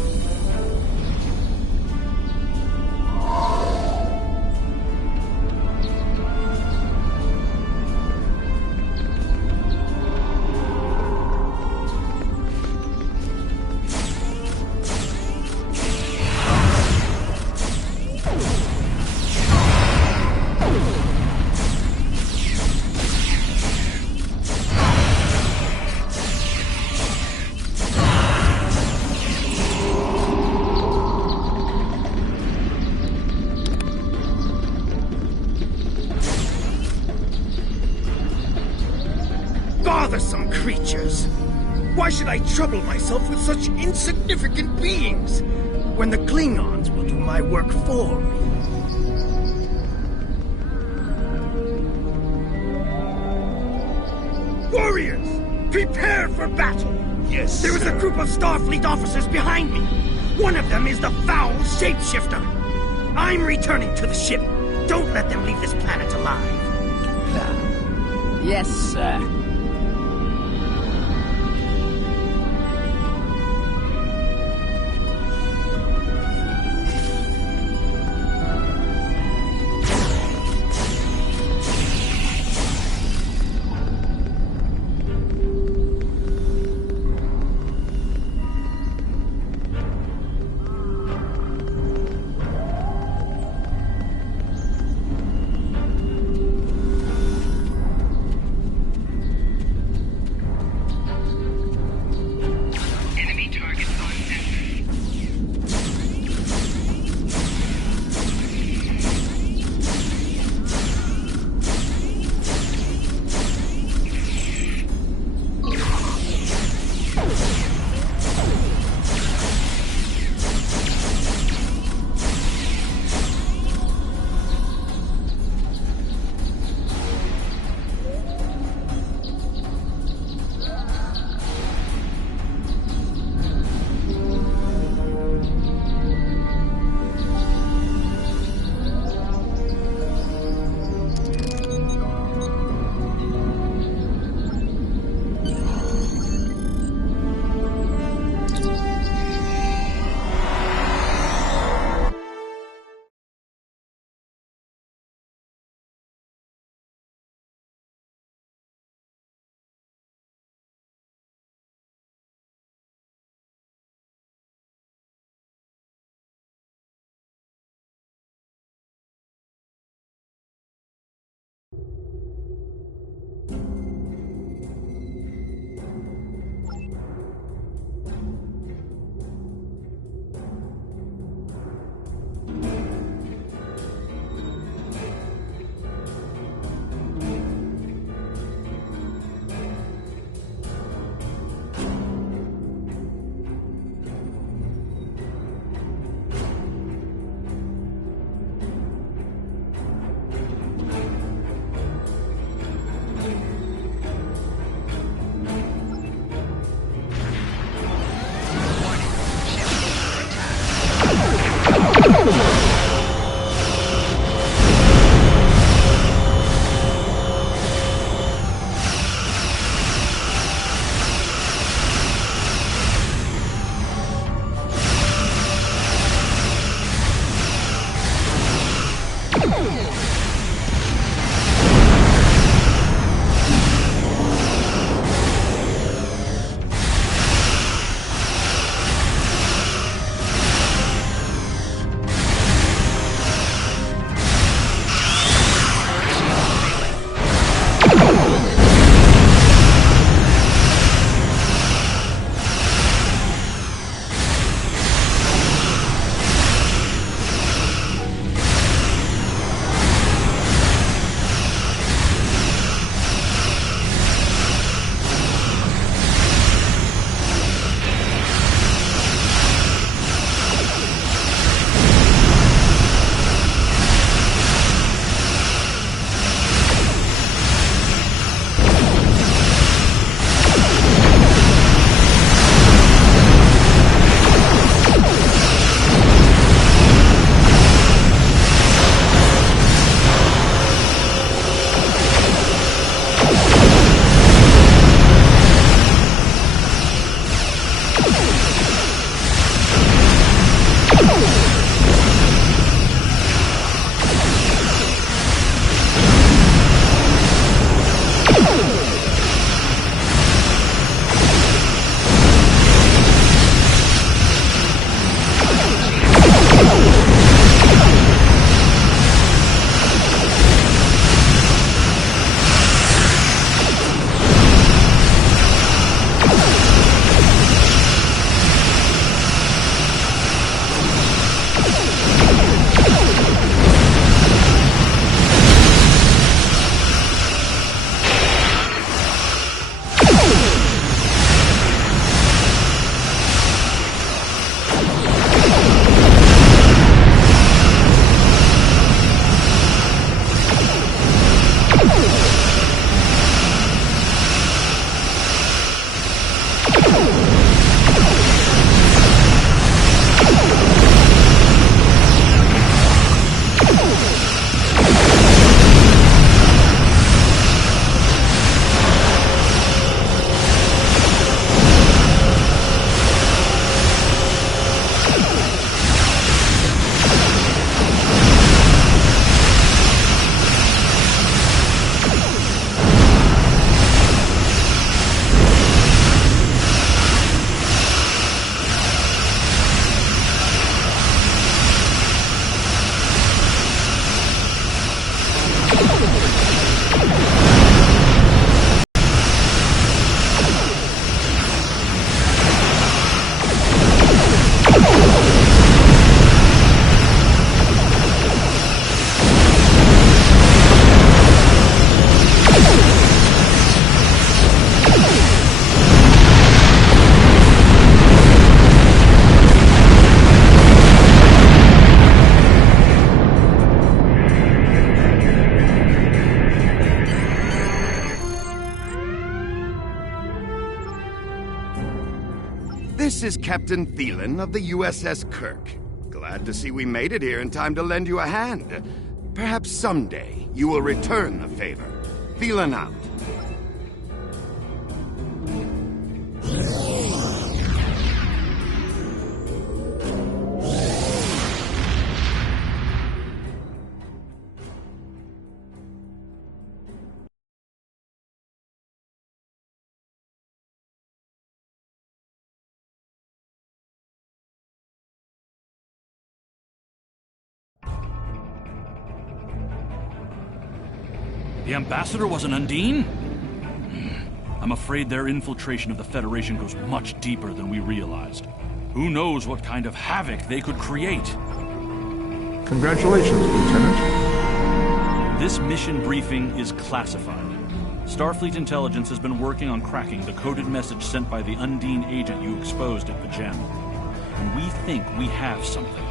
Bothersome creatures! Why should I trouble myself with such insignificant beings, when the Klingons will do my work for me? Warriors! Prepare for battle! Yes, There is a group of Starfleet officers behind me. One of them is the foul shapeshifter. I'm returning to the ship. Don't let them leave this planet alive. Yes, sir. This is Captain Thielen of the USS Kirk. Glad to see we made it here in time to lend you a hand. Perhaps someday you will return the favor. Thielen out. The ambassador was an Undine? I'm afraid their infiltration of the Federation goes much deeper than we realized. Who knows what kind of havoc they could create? Congratulations, Lieutenant. This mission briefing is classified. Starfleet Intelligence has been working on cracking the coded message sent by the Undine agent you exposed at Bajem. And we think we have something.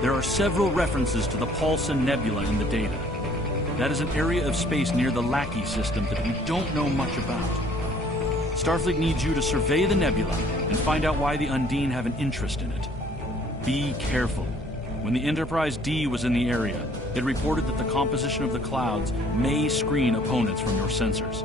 There are several references to the Paulson Nebula in the data. That is an area of space near the Lackey system that we don't know much about. Starfleet needs you to survey the nebula and find out why the Undine have an interest in it. Be careful. When the Enterprise D was in the area, it reported that the composition of the clouds may screen opponents from your sensors.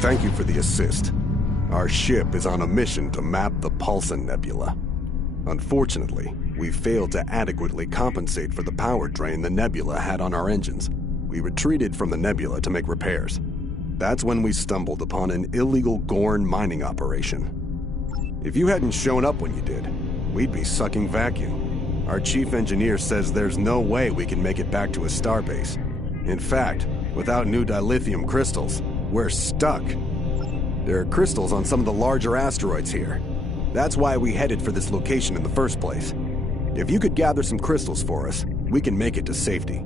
Thank you for the assist. Our ship is on a mission to map the Pulsar Nebula. Unfortunately, we failed to adequately compensate for the power drain the nebula had on our engines. We retreated from the nebula to make repairs. That's when we stumbled upon an illegal Gorn mining operation. If you hadn't shown up when you did, we'd be sucking vacuum. Our chief engineer says there's no way we can make it back to a starbase. In fact, without new dilithium crystals, we're stuck. There are crystals on some of the larger asteroids here. That's why we headed for this location in the first place. If you could gather some crystals for us, we can make it to safety.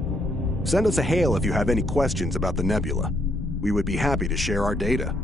Send us a hail if you have any questions about the nebula. We would be happy to share our data.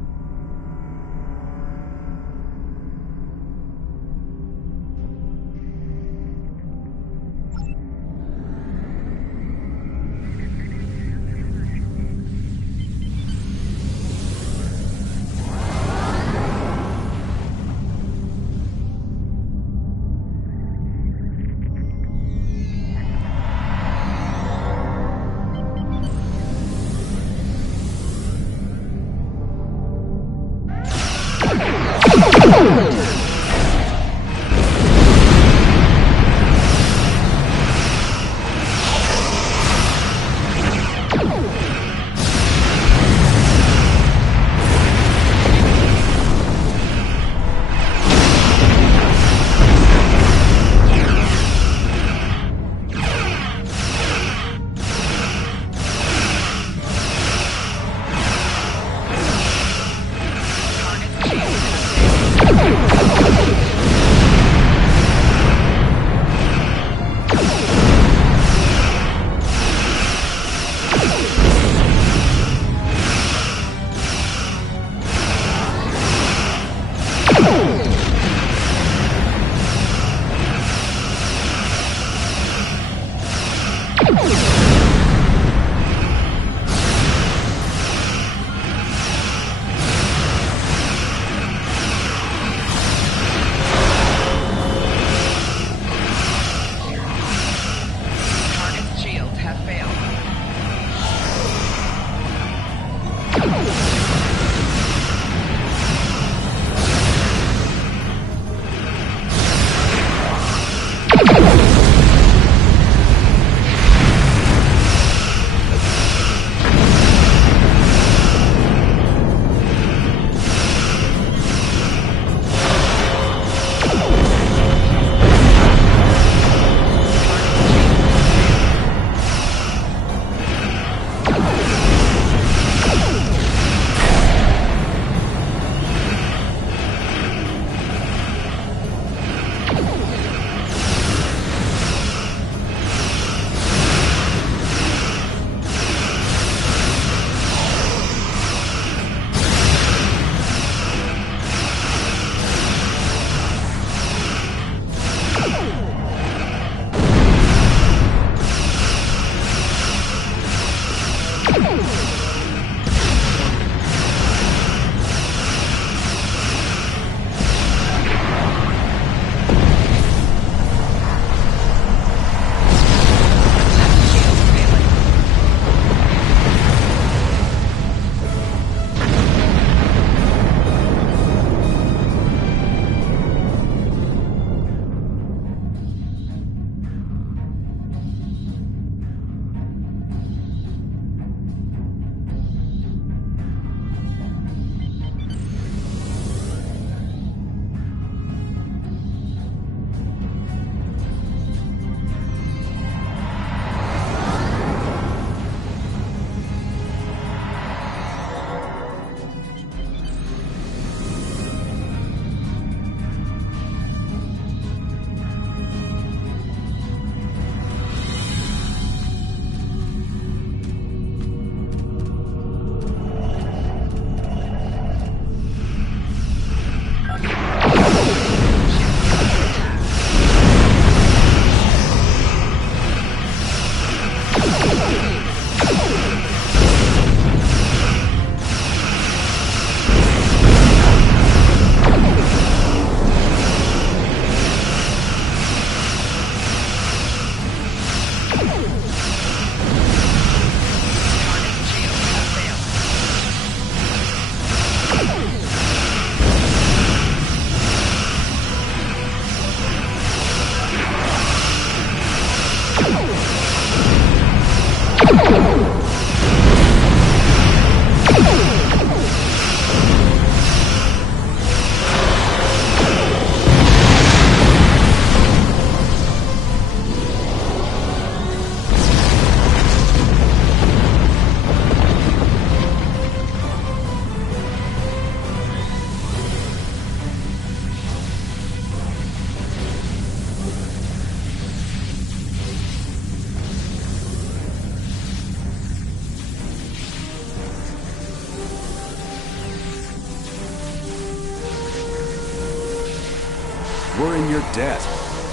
We're in your debt.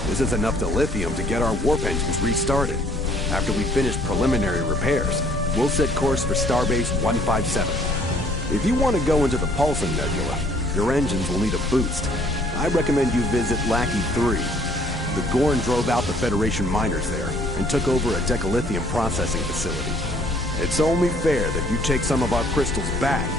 This is enough dilithium to get our warp engines restarted. After we finish preliminary repairs, we'll set course for Starbase 157. If you want to go into the Paulson Nebula, your engines will need a boost. I recommend you visit Lackey 3. The Gorn drove out the Federation miners there and took over a decalithium processing facility. It's only fair that you take some of our crystals back.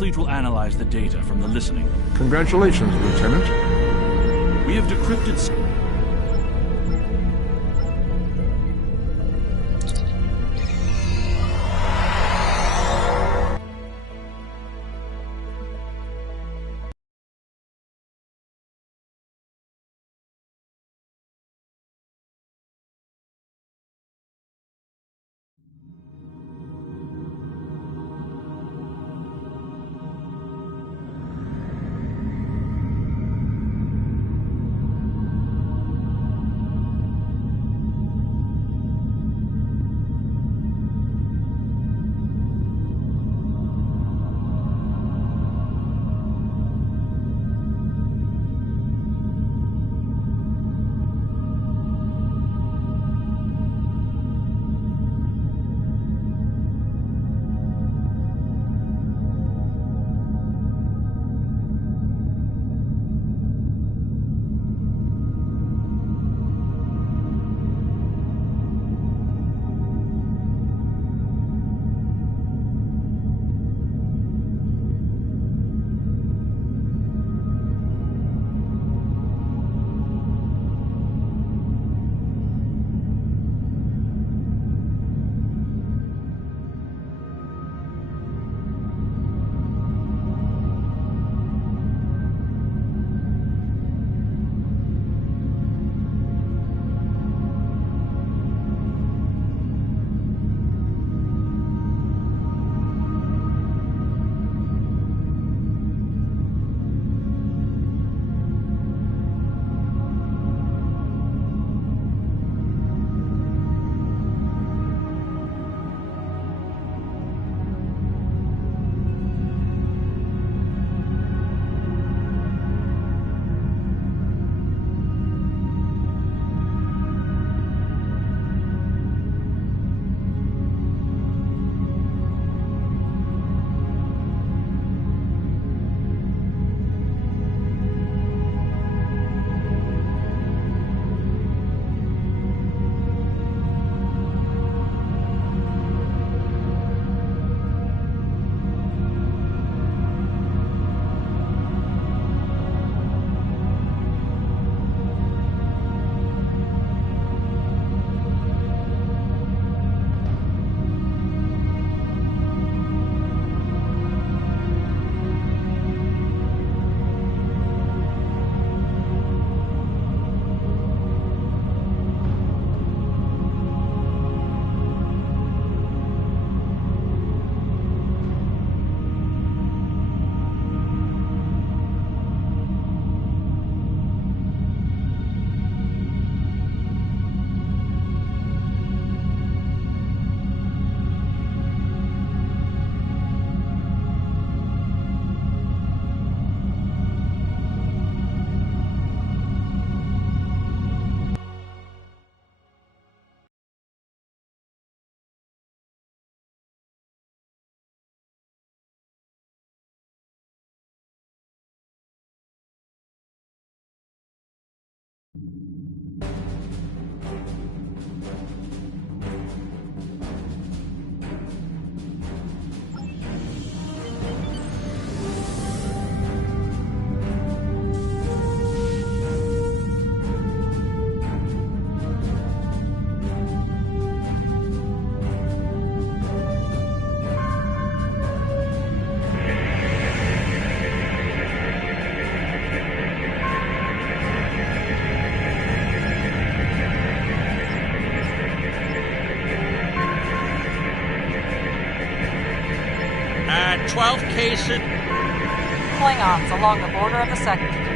Starfleet will analyze the data from the listening. Congratulations, Lieutenant. We have decrypted... At 12 cases. Klingons along the border of the sector.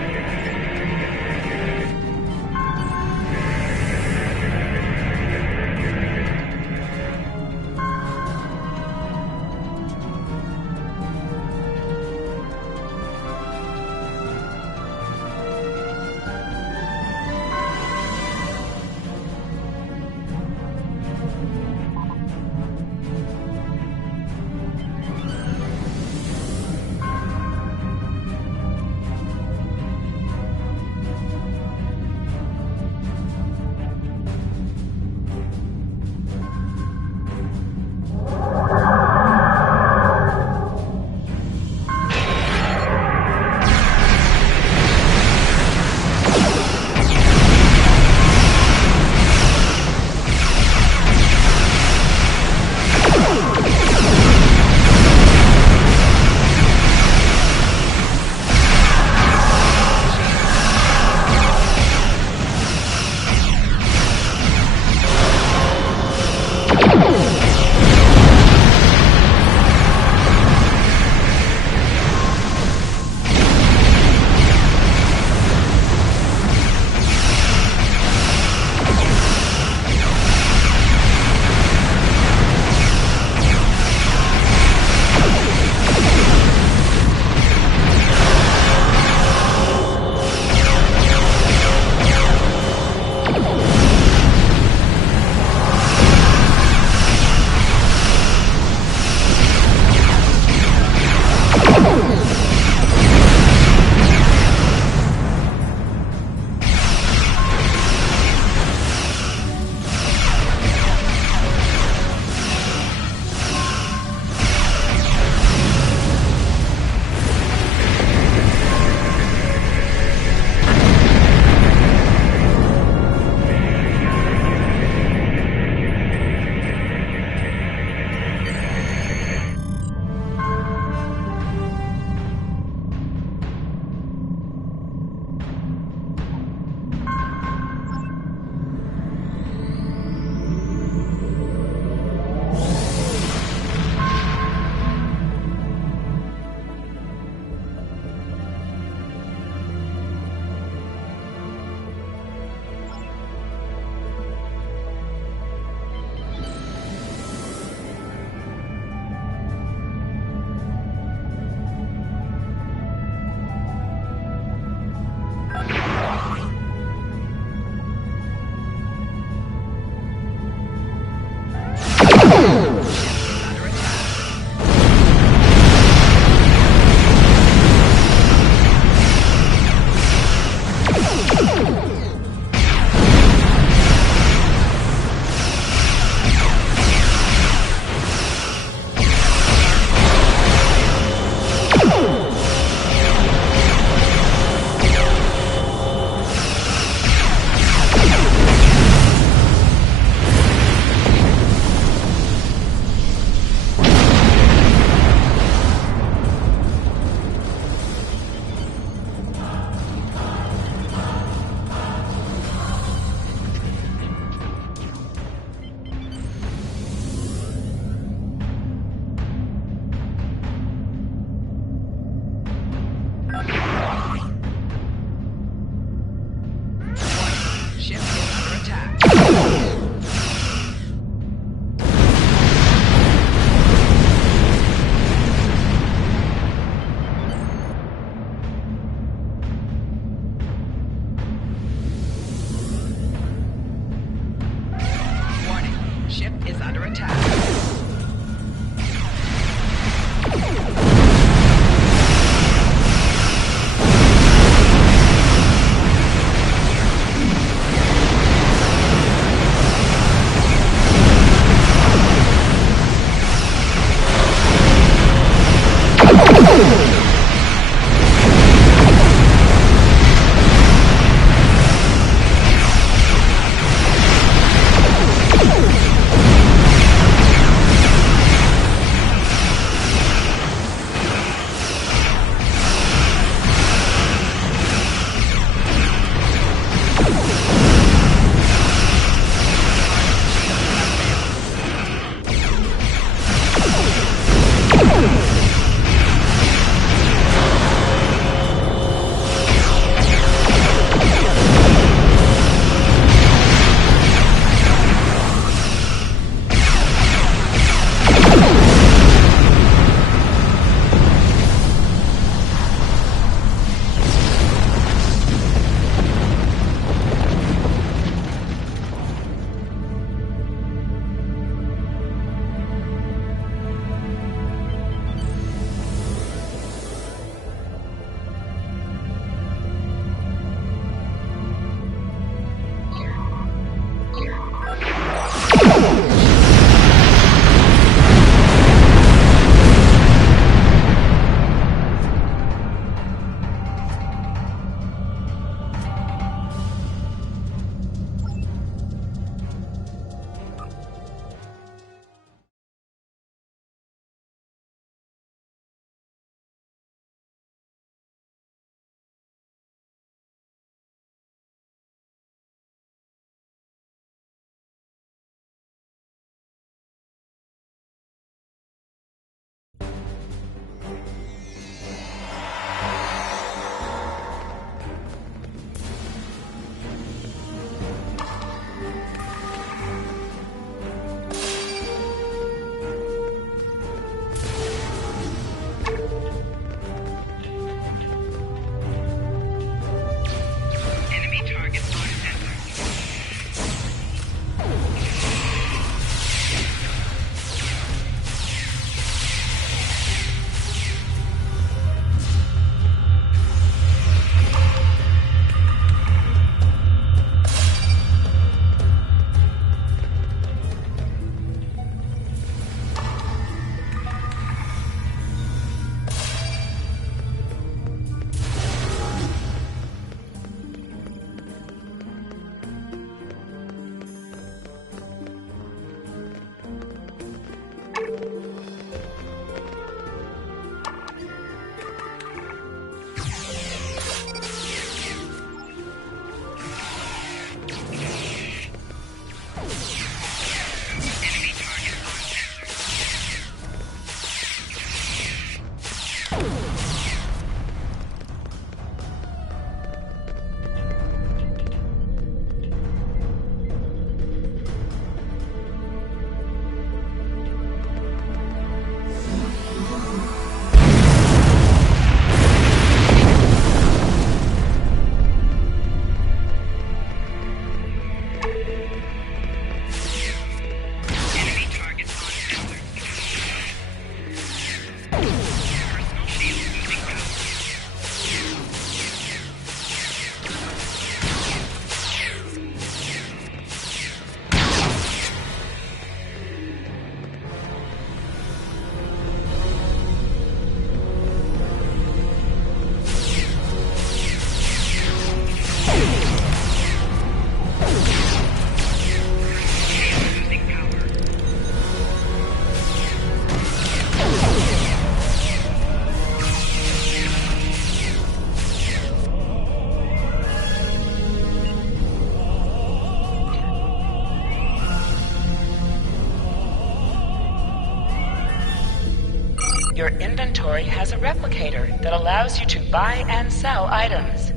Your inventory has a replicator that allows you to buy and sell items.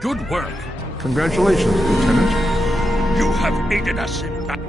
Good work. Congratulations, Lieutenant. You have aided us in battle.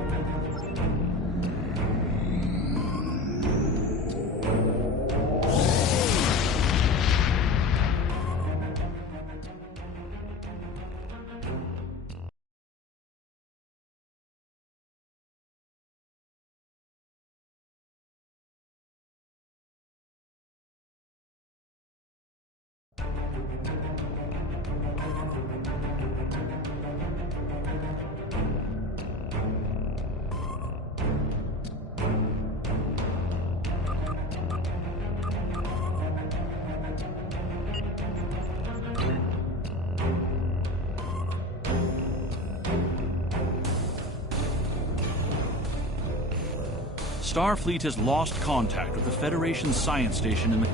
Starfleet has lost contact with the Federation science station in the...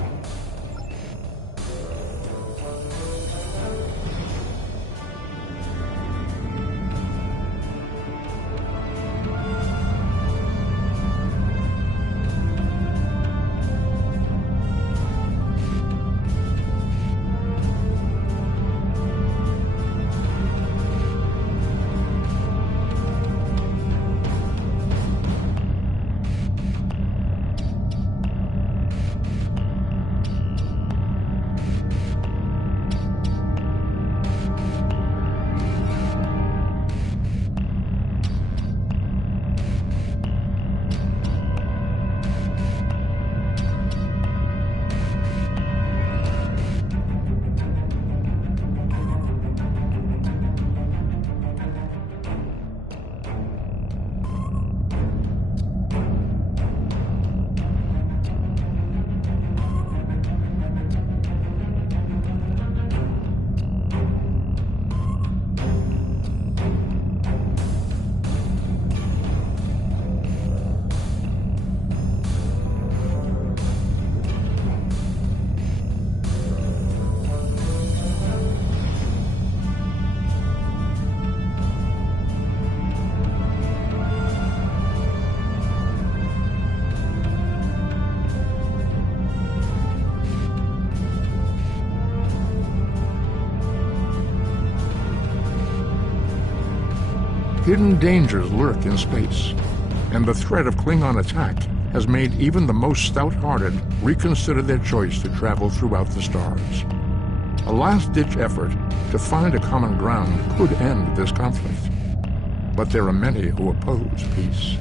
Hidden dangers lurk in space, and the threat of Klingon attack has made even the most stout-hearted reconsider their choice to travel throughout the stars. A last-ditch effort to find a common ground could end this conflict, but there are many who oppose peace.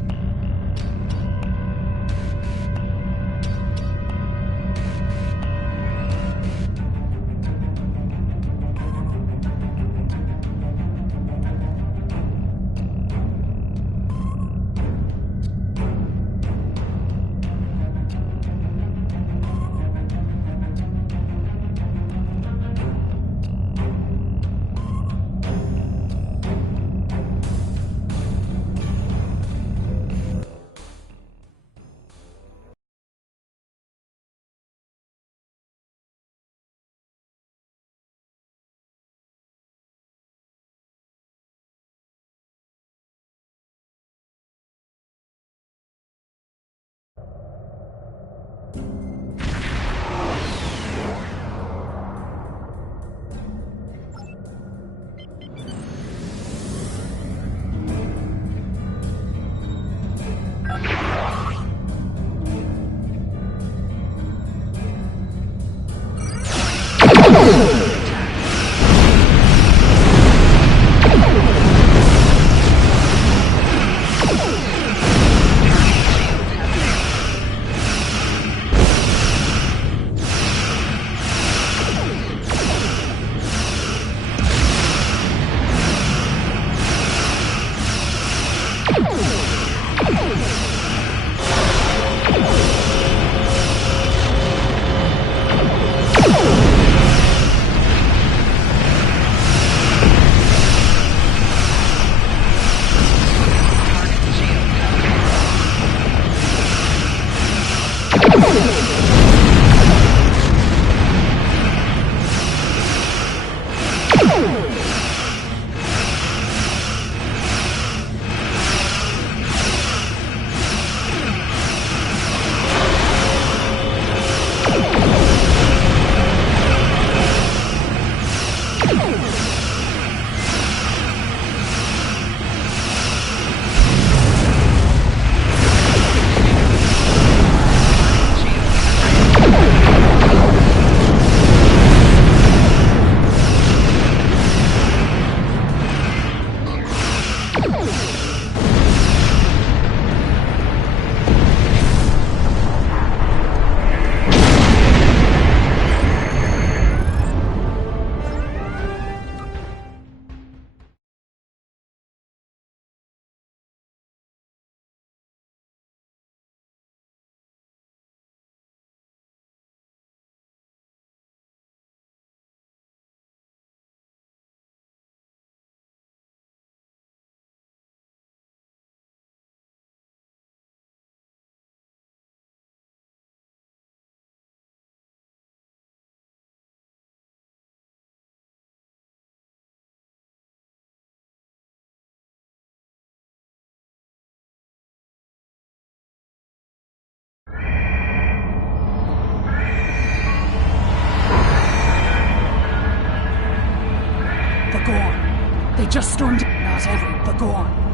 They just stormed... Not ever, but go on.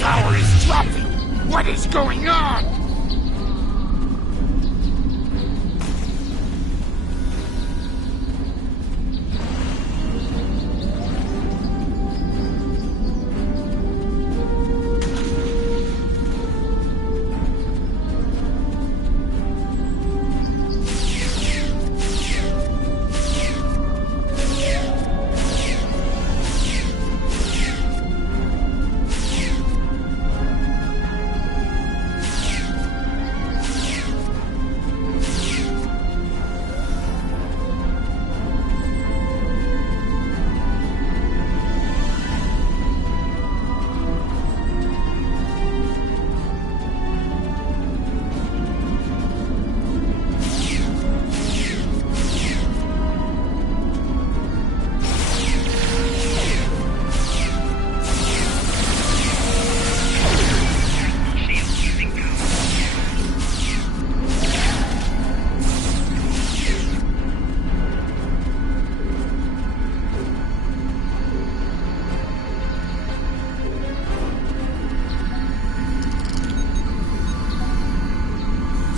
Power is dropping! What is going on?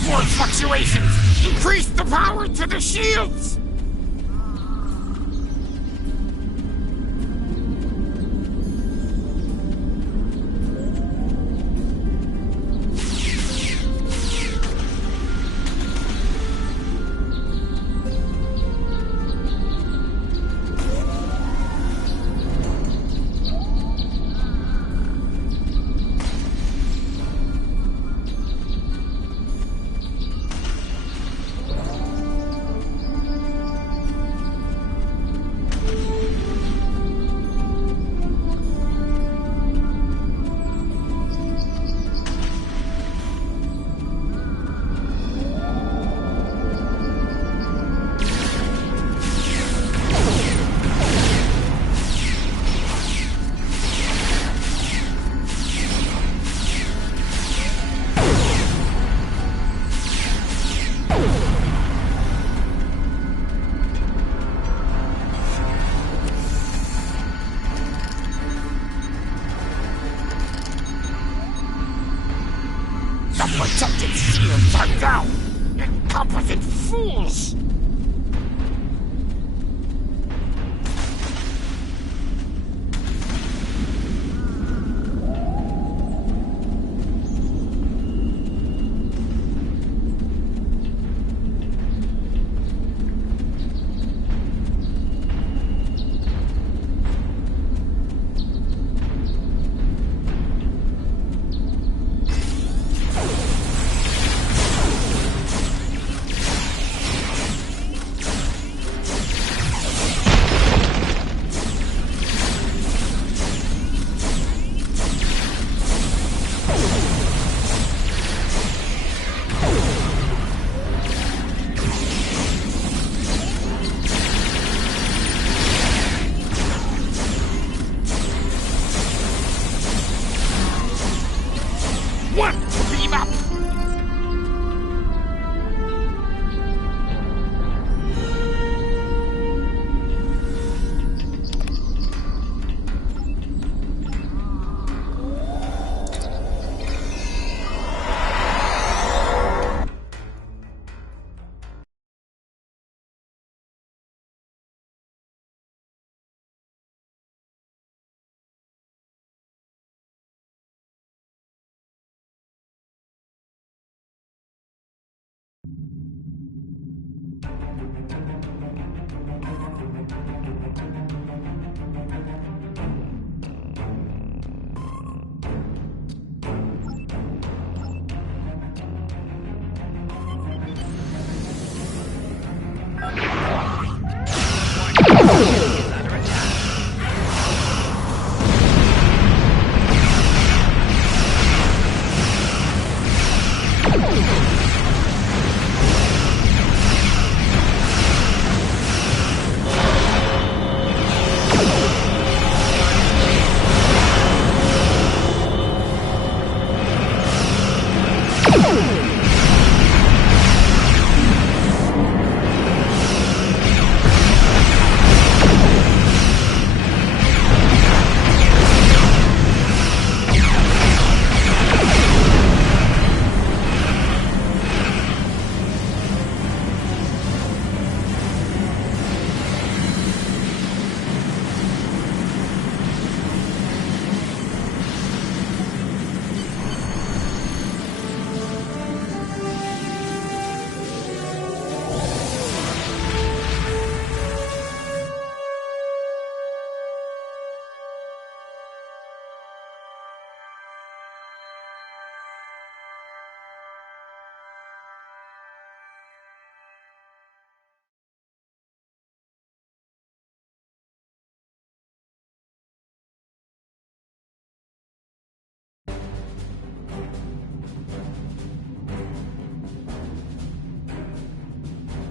More fluctuations! Increase the power to the shields! The protected shields are down! Incompetent fools!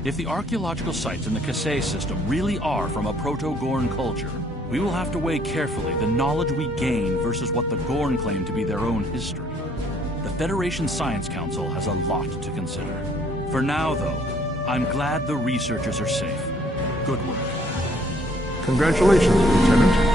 If the archaeological sites in the Kasei system really are from a Proto-Gorn culture, we will have to weigh carefully the knowledge we gain versus what the Gorn claim to be their own history. The Federation Science Council has a lot to consider. For now, though, I'm glad the researchers are safe. Good work. Congratulations, Lieutenant.